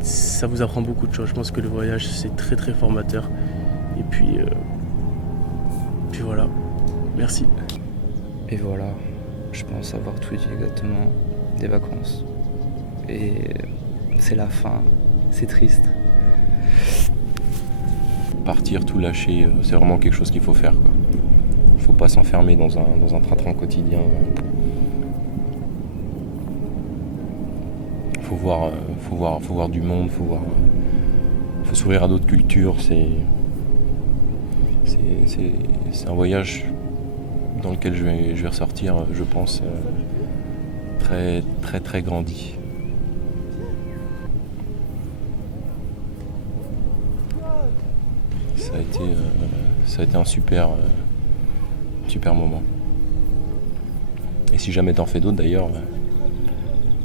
ça vous apprend beaucoup de choses. Je pense que le voyage, c'est très très formateur. Et puis voilà, merci. Et voilà, je pense avoir tout dit exactement des vacances. Et c'est la fin, c'est triste. Partir, tout lâcher, c'est vraiment quelque chose qu'il faut faire, quoi. Il faut pas s'enfermer dans un train-train quotidien. Faut voir du monde, faut s'ouvrir à d'autres cultures. C'est un voyage dans lequel je vais ressortir, je pense, très très très grandi. Ça a été un super moment. Et si jamais t'en fais d'autres d'ailleurs,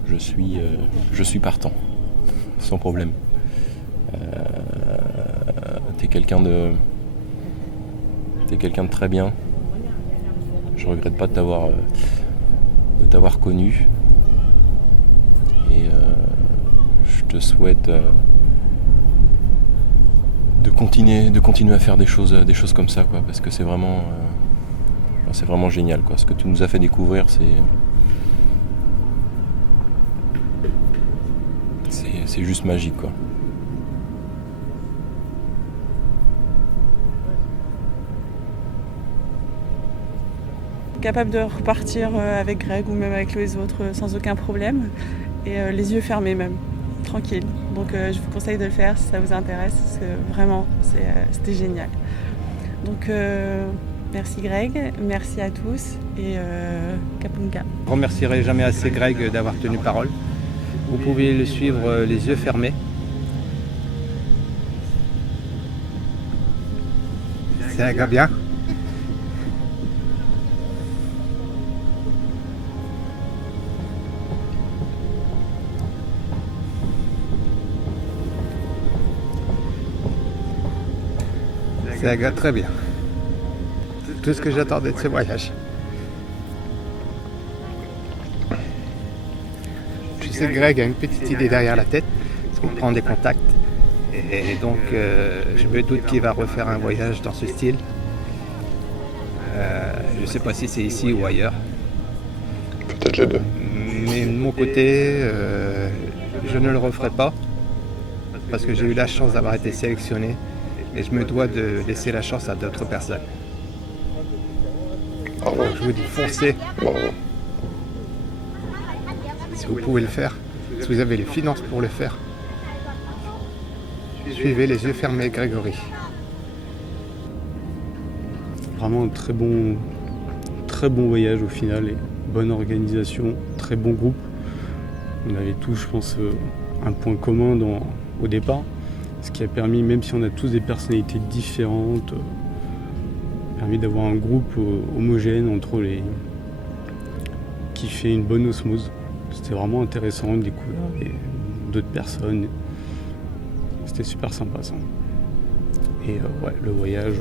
je suis partant, sans problème. T'es quelqu'un de très bien. Je regrette pas de t'avoir connu. Et je te souhaite de continuer à faire des choses comme ça, quoi, parce que c'est vraiment génial, quoi. Ce que tu nous as fait découvrir, c'est juste magique, quoi. Capable de repartir avec Greg ou même avec les autres sans aucun problème et les yeux fermés même, tranquille. Donc je vous conseille de le faire si ça vous intéresse, parce que vraiment c'était génial. Donc merci Greg, merci à tous et Kapunka. Je ne remercierai jamais assez Greg d'avoir tenu parole. Vous pouvez le suivre les yeux fermés. C'est un gars bien. Ça va très bien. Tout ce que j'attendais de ce voyage. Je sais que Greg a une petite idée derrière la tête, parce qu'on prend des contacts. Et donc, je me doute qu'il va refaire un voyage dans ce style. Je ne sais pas si c'est ici ou ailleurs. Peut-être les deux. Mais de mon côté, je ne le referai pas, parce que j'ai eu la chance d'avoir été sélectionné. Et je me dois de laisser la chance à d'autres personnes. Bravo. Donc, je vous dis, foncez. Bravo. Si vous pouvez le faire, si vous avez les finances pour le faire, suivez les yeux fermés Grégory. Vraiment un très bon voyage au final et bonne organisation, très bon groupe. On avait tous, je pense, un point commun au départ, ce qui a permis, même si on a tous des personnalités différentes, permis d'avoir un groupe homogène entre les qui fait une bonne osmose. C'était vraiment intéressant de découvrir d'autres personnes. C'était super sympa ça. Et ouais, le voyage,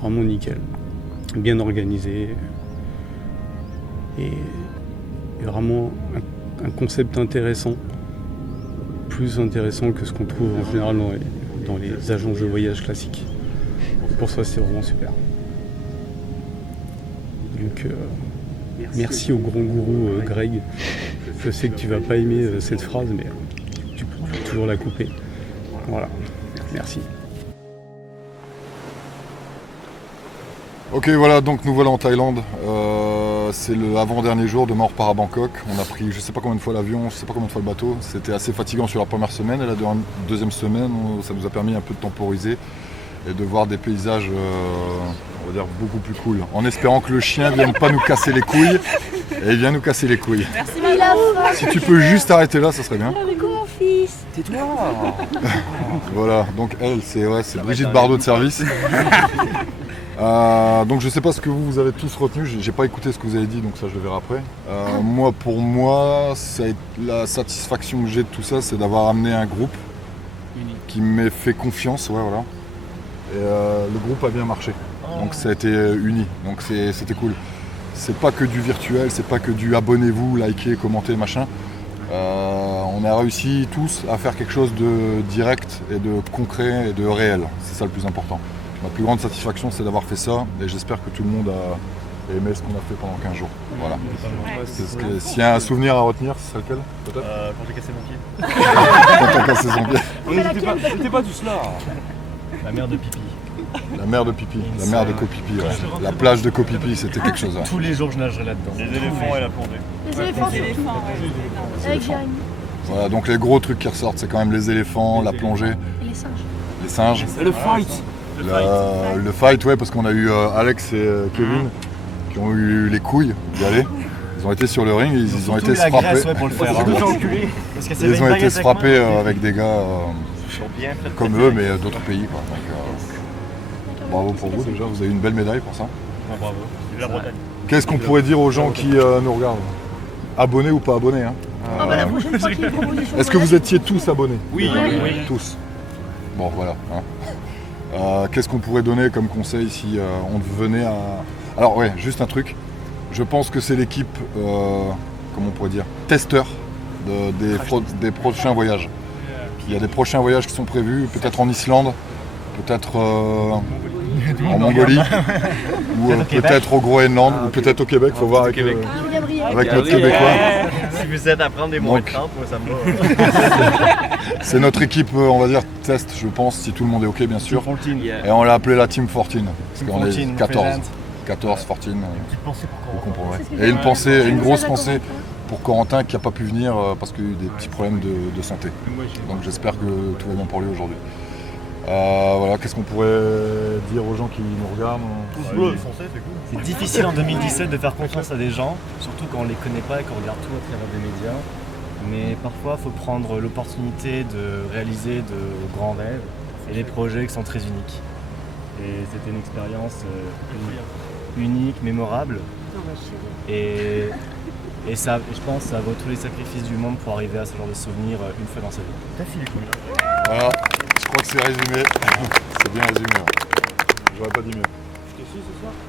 vraiment nickel. Bien organisé. Et vraiment un concept intéressant. Plus intéressant que ce qu'on trouve en général dans les agences de voyage classiques. Et pour ça, c'est vraiment super. Donc, merci au grand gourou Greg. Je sais que tu vas pas aimer cette phrase, mais tu pourras toujours la couper. Voilà, merci. Ok, voilà, donc nous voilà en Thaïlande. C'est le avant-dernier jour, demain on repart à Bangkok. On a pris je sais pas combien de fois l'avion, je sais pas combien de fois le bateau. C'était assez fatigant sur la première semaine et la deuxième semaine, ça nous a permis un peu de temporiser et de voir des paysages, on va dire, beaucoup plus cool. En espérant que le chien vienne pas nous casser les couilles. Et il vient nous casser les couilles. Merci maman. Si tu peux juste arrêter là, ça serait bien. Avec mon fils. Tais-toi. Voilà, donc elle, c'est Brigitte Bardot de service. Donc je sais pas ce que vous avez tous retenu, j'ai pas écouté ce que vous avez dit, donc ça je le verrai après. Pour moi, la satisfaction que j'ai de tout ça, c'est d'avoir amené un groupe qui m'a fait confiance, ouais, voilà. Et le groupe a bien marché, donc ça a été uni, donc c'était cool. C'est pas que du virtuel, c'est pas que du abonnez-vous, likez, commentez, machin. On a réussi tous à faire quelque chose de direct et de concret et de réel, c'est ça le plus important. Ma plus grande satisfaction, c'est d'avoir fait ça et j'espère que tout le monde a aimé ce qu'on a fait pendant 15 jours. Voilà. S'il y a un souvenir à retenir, ce serait lequel peut-être Quand j'ai cassé mon pied. Quand t'as cassé son pied. On n'était pas tous là. La mère de Pipi. La mer de Pipi, la mer de Koh-Pipi, ouais. La plage de Koh-Pipi, c'était quelque chose. Ouais. Tous les jours, je nagerai là-dedans. Les éléphants et la plongée. Les éléphants, avec Jérémy. Voilà, donc les gros trucs qui ressortent, c'est quand même les éléphants, la plongée. Et les singes. Les singes. Et le fight. Le fight, ouais, parce qu'on a eu Alex et Kevin qui ont eu les couilles d'y aller. Ils ont été sur le ring, ils ont été se frapper. Ouais, pour le faire. Ils ont été se frapper avec des gars comme eux, mais d'autres pays. Quoi. Donc, bravo pour vous déjà, vous avez une belle médaille pour ça. Ah, bravo, c'est de la Bretagne. Qu'est-ce qu'on pourrait dire aux gens qui nous regardent? Abonnés ou pas abonnés, hein. La prochaine fois qu'il y a une proposition. Est-ce que vous étiez tous abonnés? Oui. Tous. Bon, voilà. Hein. Qu'est-ce qu'on pourrait donner comme conseil si on venait à... Alors ouais, juste un truc. Je pense que c'est l'équipe, comment on pourrait dire, testeur des prochains voyages. Il y a des prochains voyages qui sont prévus, peut-être en Islande, peut-être en Mongolie, ou peut-être au Groenland, ou peut-être au Québec, il faut voir avec notre Québécois. Si vous êtes à prendre des moins 30, moi ça me va. C'est notre équipe, on va dire, test, je pense, si tout le monde est OK, bien sûr. Et on l'a appelé la Team 14, parce qu'on est 14. 14, 14, vous comprendrez. Et une grosse pensée pour Corentin qui n'a pas pu venir parce qu'il y a eu des petits problèmes de santé. Donc j'espère que tout va bien pour lui aujourd'hui. Voilà, qu'est-ce qu'on pourrait dire aux gens qui nous regardent? C'est difficile en 2017 de faire confiance à des gens, surtout quand on les connaît pas et qu'on regarde tout à travers des médias. Mais parfois, il faut prendre l'opportunité de réaliser de grands rêves et des projets qui sont très uniques. Et c'était une expérience unique, mémorable. Et ça, je pense que ça vaut tous les sacrifices du monde pour arriver à ce genre de souvenir une fois dans sa vie. Voilà, je crois que c'est résumé. C'est bien résumé. Ouais. J'aurais pas dit mieux.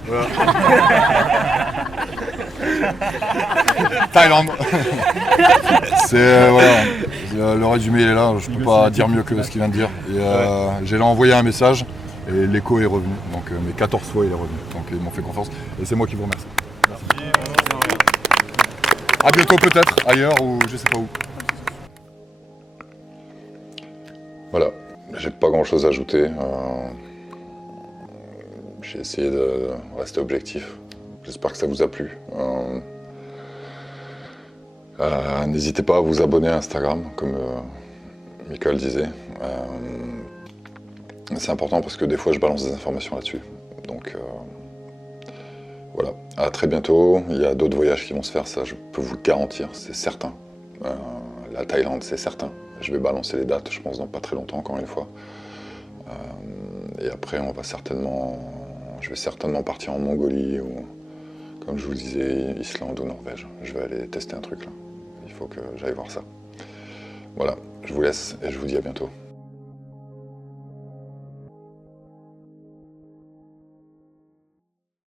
Voilà. Thaïlande. C'est voilà, le résumé il est là, je peux pas dire mieux que ce qu'il vient de dire. J'ai envoyé un message et l'écho est revenu, donc mais 14 fois il est revenu, donc ils m'ont fait confiance et c'est moi qui vous remercie. Merci. À bientôt peut-être ailleurs ou je sais pas où. Voilà, j'ai pas grand chose à ajouter. J'ai essayé de rester objectif. J'espère que ça vous a plu. N'hésitez pas à vous abonner à Instagram, comme Michael disait. C'est important parce que des fois je balance des informations là-dessus. Donc voilà, à très bientôt. Il y a d'autres voyages qui vont se faire, ça je peux vous le garantir, c'est certain. La Thaïlande, c'est certain. Je vais balancer les dates, je pense, dans pas très longtemps, encore une fois. Et après, je vais certainement partir en Mongolie ou, comme je vous le disais, Islande ou Norvège. Je vais aller tester un truc là. Il faut que j'aille voir ça. Voilà, je vous laisse et je vous dis à bientôt.